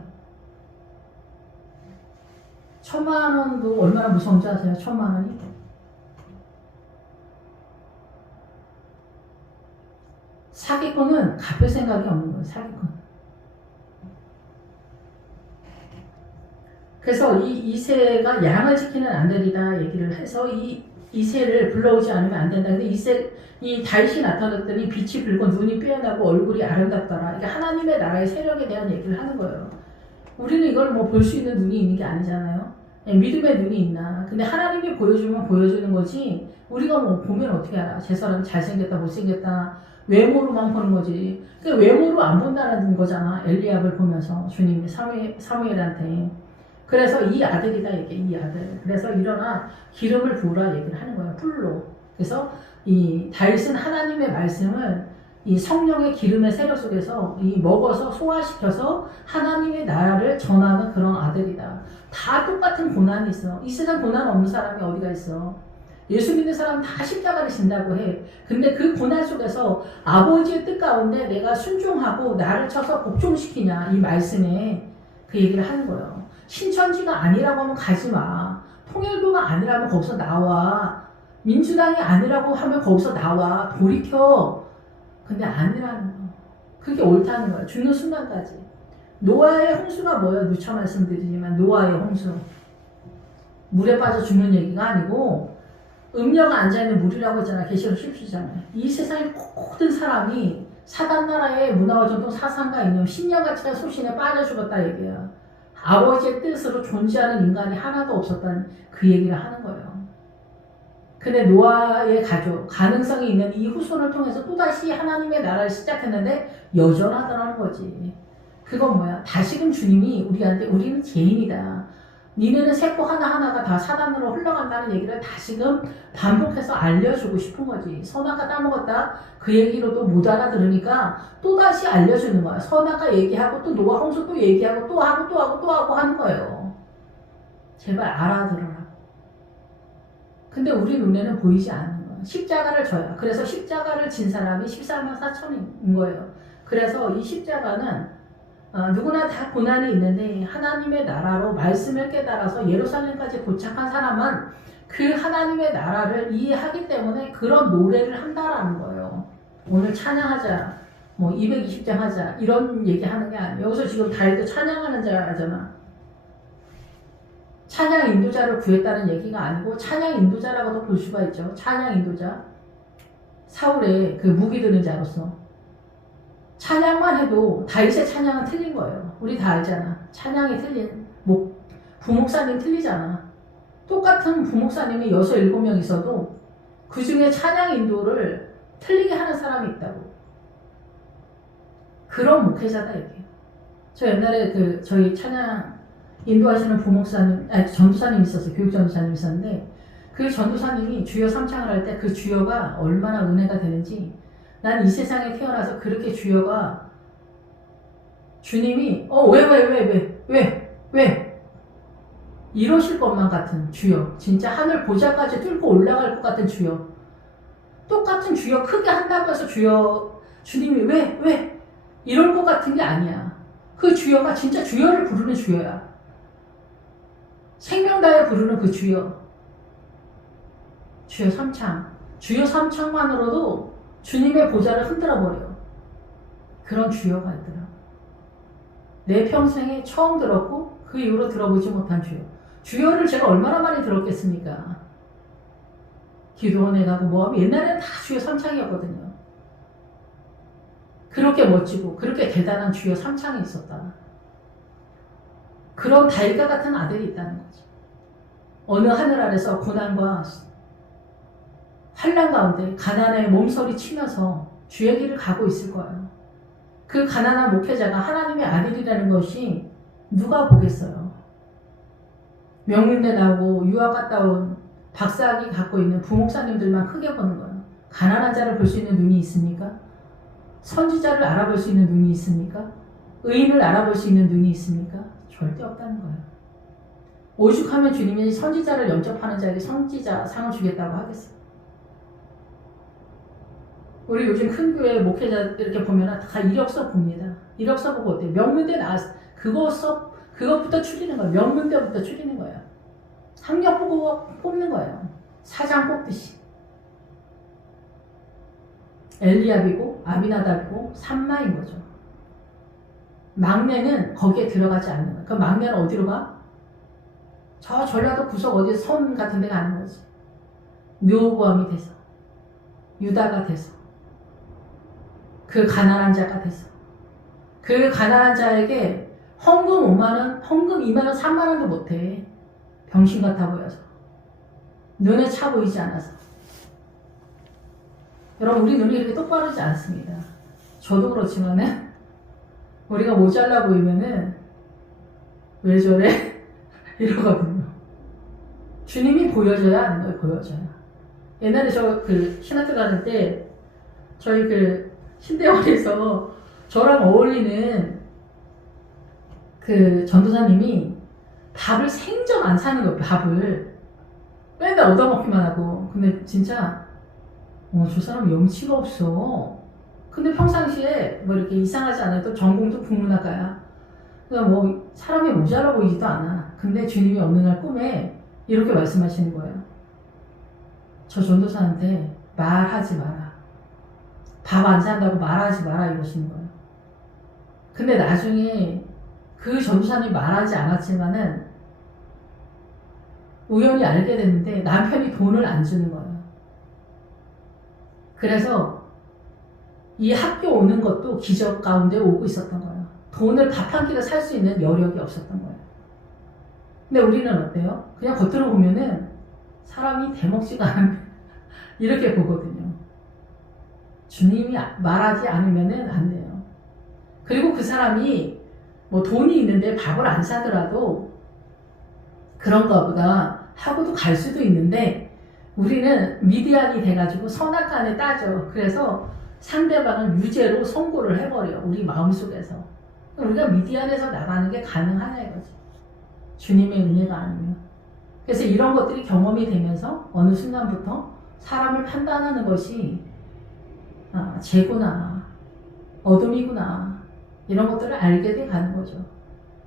1,000만 원도 얼마나 무서운지 아세요? 1,000만 원이? 사기꾼은 갚을 생각이 없는 거예요. 사기꾼. 그래서 이 이새가 양을 지키는 아들이다 얘기를 해서 이새를 불러오지 않으면 안 된다. 근데 이 다윗이 나타났더니 빛이 불고 눈이 빼어나고 얼굴이 아름답더라. 이게 하나님의 나라의 세력에 대한 얘기를 하는 거예요. 우리는 이걸 뭐 볼 수 있는 눈이 있는 게 아니잖아요. 믿음의 눈이 있나. 근데 하나님이 보여주면 보여주는 거지. 우리가 뭐 보면 어떻게 알아. 제 사람 잘생겼다 못생겼다. 외모로만 보는 거지. 그러니까 외모로 안 본다는 거잖아. 엘리압을 보면서 주님이 사무엘한테. 그래서 이 아들이다 얘기, 이 아들. 그래서 일어나 기름을 부으라 얘기를 하는 거예요. 풀로. 그래서 이 다윗은 하나님의 말씀을 이 성령의 기름의 세력 속에서 이 먹어서 소화시켜서 하나님의 나라를 전하는 그런 아들이다. 다 똑같은 고난이 있어. 이 세상 고난 없는 사람이 어디가 있어. 예수 믿는 사람은 다 십자가를 진다고 해. 근데 그 고난 속에서 아버지의 뜻 가운데 내가 순종하고 나를 쳐서 복종시키냐, 이 말씀에 그 얘기를 하는 거예요. 신천지가 아니라고 하면 가지 마. 통일교가 아니라면 거기서 나와. 민주당이 아니라고 하면 거기서 나와 돌이켜. 근데 아니라는 거. 그게 옳다는 거야. 죽는 순간까지. 노아의 홍수가 뭐예요? 누차 말씀드리지만 노아의 홍수. 물에 빠져 죽는 얘기가 아니고 음녀가 앉아있는 물이라고 했잖아. 계시록 17장에. 이 세상의 모든 사람이 사단나라의 문화와 전통 사상과 이념, 신념가치가 소신에 빠져 죽었다 얘기야. 아버지의 뜻으로 존재하는 인간이 하나도 없었다는 그 얘기를 하는 거예요. 근데 노아의 가족, 가능성이 있는 이 후손을 통해서 또다시 하나님의 나라를 시작했는데 여전하더라는 거지. 그건 뭐야? 다시금 주님이 우리한테 우리는 죄인이다. 니네는 세포 하나하나가 다 사단으로 흘러간다는 얘기를 다시금 반복해서 알려주고 싶은 거지. 선악과 따먹었다. 그 얘기로도 못 알아들으니까 또다시 알려주는 거야. 선악과 얘기하고 또 노아 홍수 또 얘기하고 또 하고 또 하고 또 하고 하는 거예요. 제발 알아들어라. 근데 우리 눈에는 보이지 않는 거야. 십자가를 져야. 그래서 십자가를 진 사람이 14만 4천인 거예요. 그래서 이 십자가는 누구나 다 고난이 있는데 하나님의 나라로 말씀을 깨달아서 예루살렘까지 도착한 사람은 그 하나님의 나라를 이해하기 때문에 그런 노래를 한다라는 거예요. 오늘 찬양하자, 뭐 220장 하자 이런 얘기하는 게 아니에요. 여기서 지금 다윗도 찬양하는 자잖아. 찬양 인도자를 구했다는 얘기가 아니고 찬양 인도자라고도 볼 수가 있죠. 찬양 인도자. 사울의 그 무기 드는 자로서. 찬양만 해도 다윗의 찬양은 틀린 거예요. 우리 다 알잖아. 찬양이 틀린, 부목사님 틀리잖아. 똑같은 부목사님이 6, 7명 있어도 그 중에 찬양 인도를 틀리게 하는 사람이 있다고. 그런 목회자다 얘기해요. 저 옛날에 저희 찬양 인도하시는 부목사님, 전도사님 있었어요. 교육 전도사님 있었는데 그 전도사님이 주여 3창을 할 때 그 주여가 얼마나 은혜가 되는지 난 이 세상에 태어나서 그렇게 주여가 주님이 왜 이러실 것만 같은 주여, 진짜 하늘 보좌까지 뚫고 올라갈 것 같은 주여, 똑같은 주여 크게 한다고 해서 주님이 왜 이럴 것 같은 게 아니야. 그 주여가 진짜 주여를 부르는 주여야. 생명 다해 부르는 그 주여 3창, 주여 3창만으로도 주님의 보좌를 흔들어버려. 그런 주여가 있더라. 내 평생에 처음 들었고 그 이후로 들어보지 못한 주여. 주여를 제가 얼마나 많이 들었겠습니까? 기도원에 가고 뭐하면 옛날에는 다 주여 3창이었거든요. 그렇게 멋지고 그렇게 대단한 주여 3창이 있었다. 그런 다윗과 같은 아들이 있다는 거지. 어느 하늘 아래서 고난과 환난 가운데 가난의 몸서리 치면서 주의 길을 가고 있을 거예요. 그 가난한 목회자가 하나님의 아들이라는 것이 누가 보겠어요? 명문대 나오고 유학 갔다 온 박사학위 갖고 있는 부목사님들만 크게 보는 거예요. 가난한 자를 볼 수 있는 눈이 있습니까? 선지자를 알아볼 수 있는 눈이 있습니까? 의인을 알아볼 수 있는 눈이 있습니까? 절대 없다는 거예요. 오죽하면 주님이 선지자를 영접하는 자에게 선지자 상을 주겠다고 하겠어요. 우리 요즘 큰 교회 목회자 이렇게 보면 다 이력서 봅니다. 이력서 보고 어때요? 명문대 나왔어. 그것부터 추리는 거예요. 명문대부터 추리는 거예요. 학력 보고 뽑는 거예요. 사장 뽑듯이. 엘리압이고 아비나답이고 삼마인 거죠. 막내는 거기에 들어가지 않는 거예요. 그 막내는 어디로 가? 저 전라도 구석 어디 섬 같은 데 가는 거지. 묘보암이 돼서, 유다가 돼서, 그 가난한 자가 돼서, 그 가난한 자에게 헌금 5만원, 헌금 2만원, 3만원도 못해. 병신 같아 보여서. 눈에 차 보이지 않아서. 여러분, 우리 눈이 이렇게 똑바르지 않습니다. 저도 그렇지만은, 우리가 모자라 보이면은, 왜 저래? 이러거든요. 주님이 보여줘야 하는 거예요, 보여줘야. 옛날에 신학교 다닐 때, 저희 신대원에서 저랑 어울리는 전도사님이 밥을 생전 안 사는 거예요, 밥을. 맨날 얻어먹기만 하고. 근데 진짜, 저 사람 염치가 없어. 근데 평상시에 이렇게 이상하지 않아도 전공도 국문학과야. 그러니까 사람이 모자라 보이지도 않아. 근데 주님이 어느 날 꿈에 이렇게 말씀하시는 거예요. 저 전도사한테 말하지 마라. 밥 안 산다고 말하지 마라 이러시는 거예요. 근데 나중에 그 전도사님이 말하지 않았지만은 우연히 알게 됐는데 남편이 돈을 안 주는 거예요. 그래서 이 학교 오는 것도 기적 가운데 오고 있었던 거예요. 돈을 밥 한 끼를 살 수 있는 여력이 없었던 거예요. 근데 우리는 어때요? 그냥 겉으로 보면은 사람이 대먹지가 않은 이렇게 보거든요. 주님이 말하지 않으면은 안 돼요. 그리고 그 사람이 뭐 돈이 있는데 밥을 안 사더라도 그런가 보다 하고도 갈 수도 있는데 우리는 미디안이 돼가지고 선악간에 따져. 그래서 상대방을 유죄로 선고를 해버려. 우리 마음속에서. 우리가 미디안에서 나가는 게 가능하냐 이거지. 주님의 은혜가 아니면. 그래서 이런 것들이 경험이 되면서 어느 순간부터 사람을 판단하는 것이 죄구나, 어둠이구나 이런 것들을 알게 돼 가는 거죠.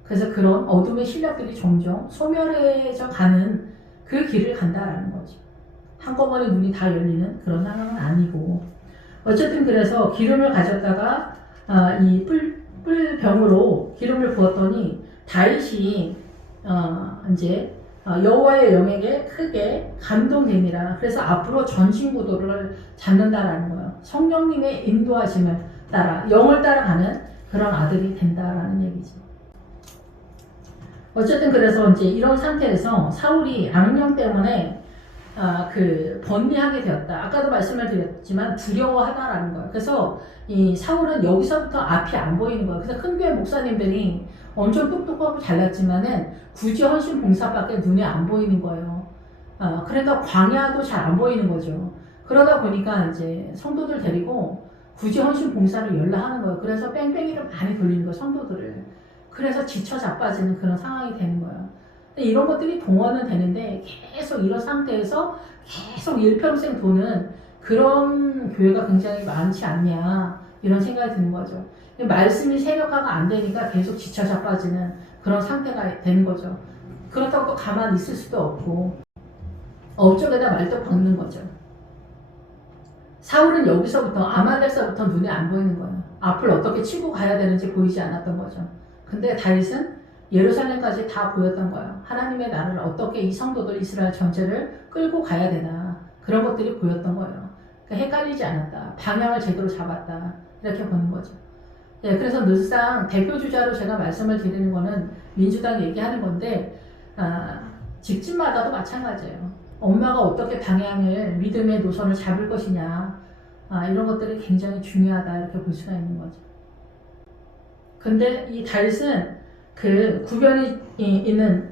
그래서 그런 어둠의 실력들이 점점 소멸해져 가는 그 길을 간다라는 거죠. 한꺼번에 문이 다 열리는 그런 상황은 아니고 어쨌든 그래서 기름을 가졌다가 이 뿔병으로 기름을 부었더니 다윗이 이제 여호와의 영에게 크게 감동되니라. 그래서 앞으로 전신구도를 잡는다라는 거예요. 성령님의 인도하심을 따라 영을 따라가는 그런 아들이 된다라는 얘기죠. 어쨌든 그래서 이제 이런 상태에서 사울이 악령 때문에 번뇌하게 되었다. 아까도 말씀을 드렸지만 두려워하다라는 거예요. 그래서 이 사울은 여기서부터 앞이 안 보이는 거예요. 그래서 큰 교회 목사님들이 엄청 똑똑하고 잘났지만은 굳이 헌신 봉사밖에 눈에 안 보이는 거예요. 그러니까 광야도 잘 안 보이는 거죠. 그러다 보니까 이제 성도들 데리고 굳이 헌신 봉사를 연락하는 거예요. 그래서 뺑뺑이를 많이 돌리는 거예요, 성도들을. 그래서 지쳐 자빠지는 그런 상황이 되는 거예요. 이런 것들이 동원은 되는데 계속 이런 상태에서 계속 일평생 도는 그런 교회가 굉장히 많지 않냐 이런 생각이 드는 거죠. 말씀이 세력화가 안 되니까 계속 지쳐 자빠지는 그런 상태가 되는 거죠. 그렇다고 또 가만히 있을 수도 없고 업적에다 말도 박는 거죠. 사울은 여기서부터 아말렉서부터 눈에 안 보이는 거예요. 앞을 어떻게 치고 가야 되는지 보이지 않았던 거죠. 근데 다윗은 예루살렘까지 다 보였던 거예요. 하나님의 나라를 어떻게 이 성도들 이스라엘 전체를 끌고 가야 되나 그런 것들이 보였던 거예요. 그러니까 헷갈리지 않았다. 방향을 제대로 잡았다. 이렇게 보는 거죠. 예, 그래서 늘상 대표주자로 제가 말씀을 드리는 거는 민주당 얘기하는 건데 집집마다도 마찬가지예요. 엄마가 어떻게 방향을 믿음의 노선을 잡을 것이냐 이런 것들이 굉장히 중요하다 이렇게 볼 수가 있는 거죠. 근데 이 다윗은 그 구별이 있는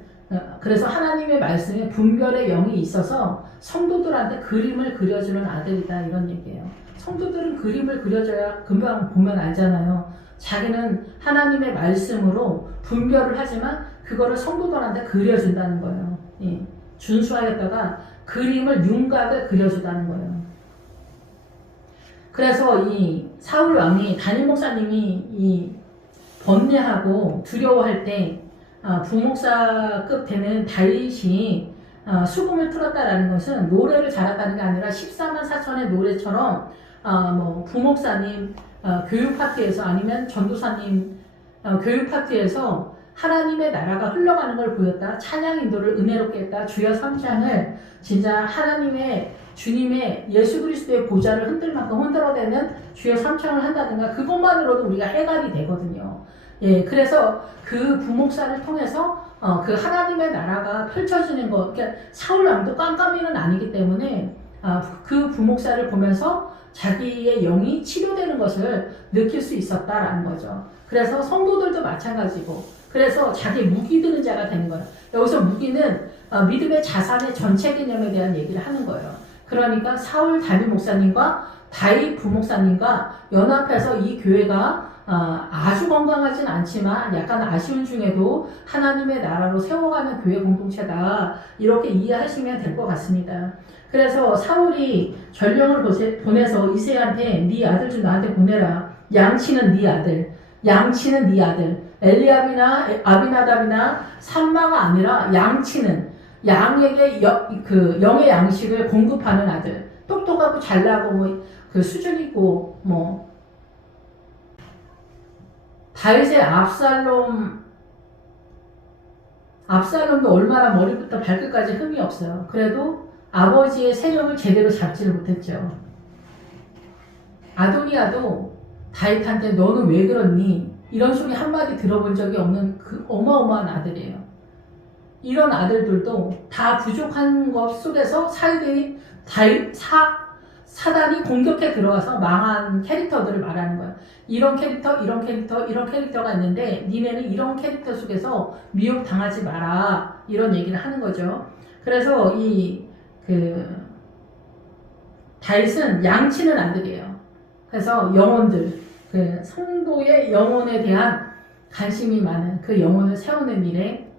그래서 하나님의 말씀에 분별의 영이 있어서 성도들한테 그림을 그려주는 아들이다 이런 얘기예요. 성도들은 그림을 그려줘야 금방 보면 알잖아요. 자기는 하나님의 말씀으로 분별을 하지만 그거를 성도들한테 그려준다는 거예요. 예. 준수하였다가 그림을 윤곽을 그려주다는 거예요. 그래서 이 사울 왕이 담임 목사님이 이 번뇌하고 두려워할 때 부목사급 되는 다윗이 수금을 틀었다라는 것은 노래를 잘했다는 게 아니라 14만 4천의 노래처럼 뭐 부목사님 교육 파트에서 아니면 전도사님 교육 파트에서 하나님의 나라가 흘러가는 걸 보였다. 찬양 인도를 은혜롭게 했다. 주여 삼창을 진짜 하나님의 주님의 예수 그리스도의 보좌를 흔들 만큼 흔들어대는 주여 삼창을 한다든가 그것만으로도 우리가 해갈이 되거든요. 예, 그래서 그 부목사를 통해서 그 하나님의 나라가 펼쳐지는 것, 그러니까 사울 왕도 깜깜이는 아니기 때문에 그 부목사를 보면서 자기의 영이 치료되는 것을 느낄 수 있었다라는 거죠. 그래서 성도들도 마찬가지고, 그래서 자기 무기 드는 자가 되는 거예요. 여기서 무기는 믿음의 자산의 전체 개념에 대한 얘기를 하는 거예요. 그러니까 사울 담임 목사님과 다윗 부목사님과 연합해서 이 교회가 아주 건강하진 않지만 약간 아쉬운 중에도 하나님의 나라로 세워가는 교회 공동체다. 이렇게 이해하시면 될 것 같습니다. 그래서 사울이 전령을 보내서 이새한테 네 아들 좀 나한테 보내라. 양치는 네 아들. 양치는 네 아들. 엘리압이나 아비나답이나 삼마가 아니라 양치는 양에게 그 영의 양식을 공급하는 아들, 똑똑하고 잘나고 뭐 그 수준 있고 뭐 다윗의 압살롬도 얼마나 머리부터 발끝까지 흠이 없어요. 그래도 아버지의 세력을 제대로 잡지를 못했죠. 아도니아도 다윗한테 너는 왜 그러니? 이런 소리 한마디 들어본 적이 없는 그 어마어마한 아들이에요. 이런 아들들도 다 부족한 것 속에서 사단이 공격해 들어와서 망한 캐릭터들을 말하는 거예요. 이런 캐릭터, 이런 캐릭터, 이런 캐릭터가 있는데 니네는 이런 캐릭터 속에서 미혹당하지 마라. 이런 얘기를 하는 거죠. 그래서 다윗은 양치는 아들이에요. 그래서 영혼들, 그 성도의 영혼에 대한 관심이 많은 그 영혼을 세우는 일에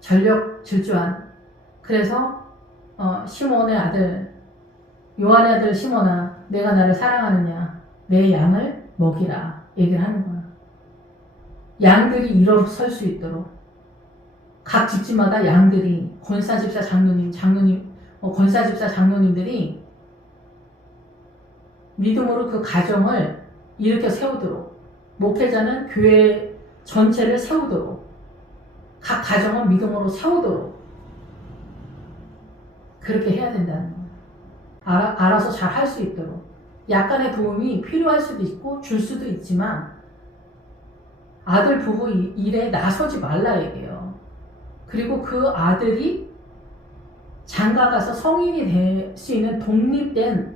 전력 질주한. 그래서 시몬의 아들, 요한의 아들 시몬아, 내가 나를 사랑하느냐? 내 양을 먹이라. 얘기를 하는 거야. 양들이 일어설 수 있도록 각 집집마다 양들이 권사집사 장로님들이 믿음으로 그 가정을 일으켜 세우도록, 목회자는 교회 전체를 세우도록, 각 가정을 믿음으로 세우도록 그렇게 해야 된다는 거예요. 알아서 잘 할 수 있도록. 약간의 도움이 필요할 수도 있고 줄 수도 있지만 아들 부부 일에 나서지 말라 얘기해요. 그리고 그 아들이 장가가서 성인이 될 수 있는 독립된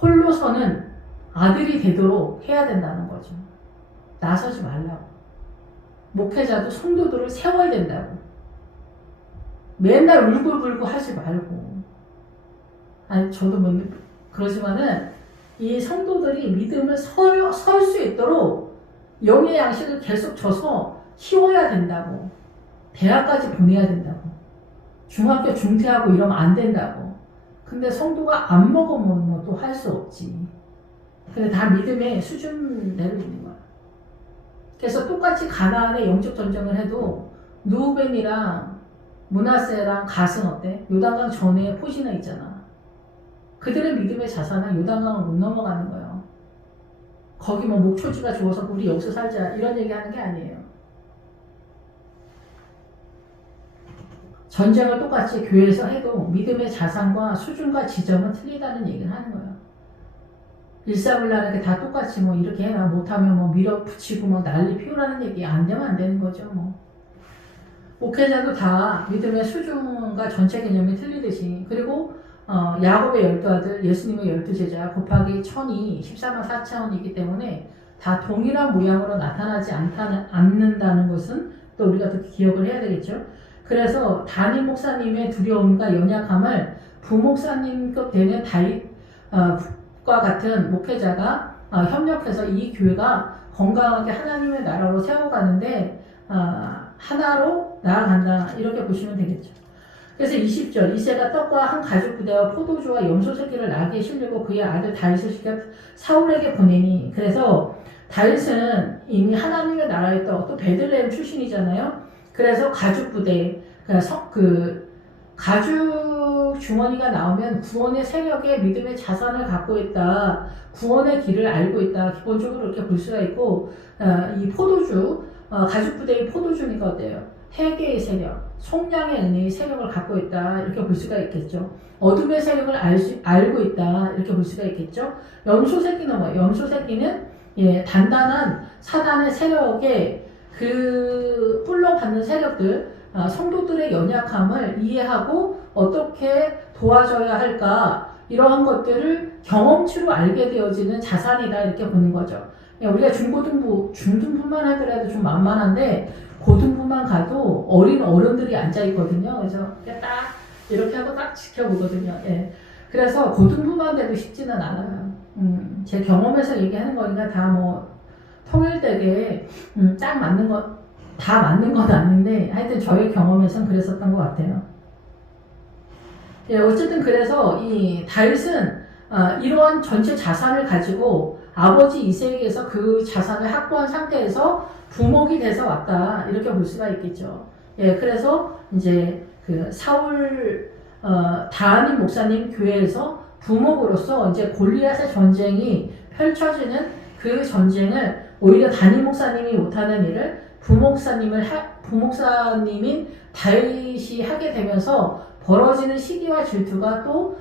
홀로 서는 아들이 되도록 해야 된다는 거죠. 나서지 말라고. 목회자도 성도들을 세워야 된다고. 맨날 울고불고 하지 말고. 아니 저도 뭐 그러지만은 이 성도들이 믿음을 설 수 있도록 영의 양식을 계속 줘서 키워야 된다고. 대학까지 보내야 된다고. 중학교 중퇴하고 이러면 안 된다고. 근데 성도가 안 먹으면 뭐 또 할 수 없지. 근데 다 믿음의 수준대로 있는 거야. 그래서 똑같이 가나안의 영적 전쟁을 해도 누벤이랑 므낫세랑 갓은 어때? 요단강 전에 포시나 있잖아. 그들의 믿음의 자산은 요단강을 못 넘어가는 거예요. 거기 뭐 목초지가 좋아서 우리 여기서 살자 이런 얘기하는 게 아니에요. 전쟁을 똑같이 교회에서 해도 믿음의 자산과 수준과 지점은 틀리다는 얘기를 하는 거예요. 일사불란하게 다 똑같이 뭐 이렇게 해라 못하면 뭐 밀어붙이고 뭐 난리 피우라는 얘기 안 되면 안 되는 거죠. 뭐 목회자도 다 믿음의 수준과 전체 개념이 틀리듯이. 그리고 야곱의 12아들, 예수님의 12제자 곱하기 1000이 14만 4천이기 때문에 다 동일한 모양으로 나타나지 않는다는 것은 또 우리가 또 기억을 해야 되겠죠. 그래서 담임 목사님의 두려움과 연약함을 부목사님급 되는 다윗과 같은 목회자가 협력해서 이 교회가 건강하게 하나님의 나라로 세워가는데 하나로 나아간다 이렇게 보시면 되겠죠. 그래서 20절 이새가 떡과 한 가죽 부대와 포도주와 염소 새끼를 나귀에 실리고 그의 아들 다윗을 시켜 사울에게 보내니. 그래서 다윗은 이미 하나님의 나라의 떡, 또 베들레헴 출신이잖아요. 그래서 가죽 부대, 그 가죽 주머니가 나오면 구원의 세력에 믿음의 자산을 갖고 있다, 구원의 길을 알고 있다, 기본적으로 이렇게 볼 수가 있고, 이 포도주, 가죽 부대의 포도주니까 어때요? 회개의 세력, 속량의 은혜의 세력을 갖고 있다 이렇게 볼 수가 있겠죠. 어둠의 세력을 알고 있다 이렇게 볼 수가 있겠죠. 염소 새끼는 뭐예요? 염소 새끼는 단단한 사단의 세력에 그 뿔로 받는 세력들, 성도들의 연약함을 이해하고 어떻게 도와줘야 할까 이러한 것들을 경험치로 알게 되어지는 자산이다 이렇게 보는 거죠. 우리가 중등부만 하더라도 좀 만만한데 고등부만 가도 어린 어른들이 앉아 있거든요. 그래서 딱 이렇게 하고 딱 지켜보거든요. 예. 그래서 고등부만 돼도 쉽지는 않아요. 제 경험에서 얘기하는 거니까 다 뭐 통일되게 딱 맞는 것, 다 맞는 건 아닌데 하여튼 저의 경험에선 그랬었던 것 같아요. 예, 어쨌든 그래서 이 다윗은 이러한 전체 자산을 가지고 아버지 이새에게서 그 자산을 확보한 상태에서 부목이 돼서 왔다 이렇게 볼 수가 있겠죠. 예, 그래서 이제 그 사울 다하님 목사님 교회에서 부목으로서 이제 골리앗의 전쟁이 펼쳐지는 그 전쟁을 오히려 담임 목사님이 못하는 일을 부목사님인 다윗이 하게 되면서 벌어지는 시기와 질투가 또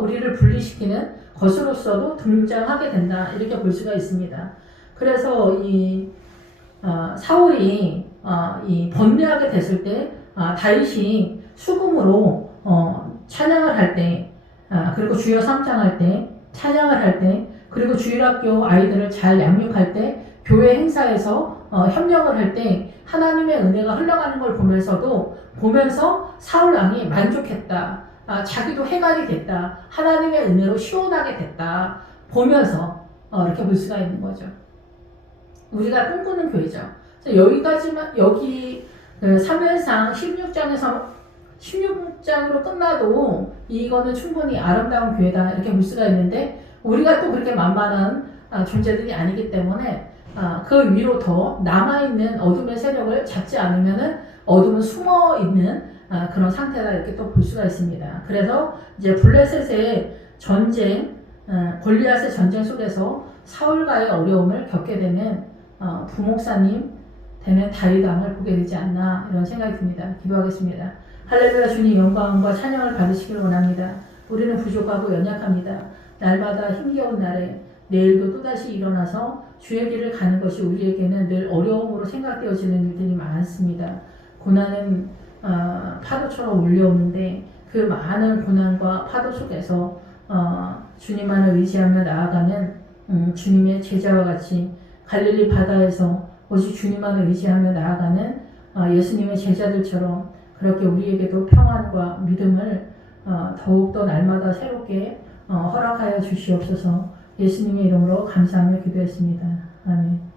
우리를 분리시키는 것으로서도 등장하게 된다, 이렇게 볼 수가 있습니다. 그래서 이 사울이 이 번뇌하게 됐을 때 다윗이 수금으로 찬양을 할 때, 그리고 주여 3장 할 때, 찬양을 할 때, 그리고 주일학교 아이들을 잘 양육할 때, 교회 행사에서 협력을 할 때 하나님의 은혜가 흘러가는 걸 보면서 사울 왕이 만족했다. 자기도 해갈이 됐다. 하나님의 은혜로 시원하게 됐다. 보면서 이렇게 볼 수가 있는 거죠. 우리가 꿈꾸는 교회죠. 여기까지만, 여기 사무엘상 16장으로 끝나도 이거는 충분히 아름다운 교회다, 이렇게 볼 수가 있는데, 우리가 또 그렇게 만만한 존재들이 아니기 때문에 그 위로 더 남아있는 어둠의 세력을 잡지 않으면은 어둠은 숨어있는 그런 상태다, 이렇게 또 볼 수가 있습니다. 그래서 이제 블레셋의 전쟁, 골리앗의 전쟁 속에서 사울과의 어려움을 겪게 되는 부목사님 되는 다윗 왕을 보게 되지 않나, 이런 생각이 듭니다. 기도하겠습니다. 할렐루야. 주님 영광과 찬양을 받으시기를 원합니다. 우리는 부족하고 연약합니다. 날마다 힘겨운 날에 내일도 또다시 일어나서 주의 길을 가는 것이 우리에게는 늘 어려움으로 생각되어지는 일들이 많습니다. 고난은 파도처럼 몰려오는데 그 많은 고난과 파도 속에서 주님만을 의지하며 나아가는 주님의 제자와 같이 갈릴리 바다에서 오직 주님만을 의지하며 나아가는 예수님의 제자들처럼 그렇게 우리에게도 평안과 믿음을 더욱더 날마다 새롭게 허락하여 주시옵소서. 예수님의 이름으로 감사하며 기도했습니다. 아멘.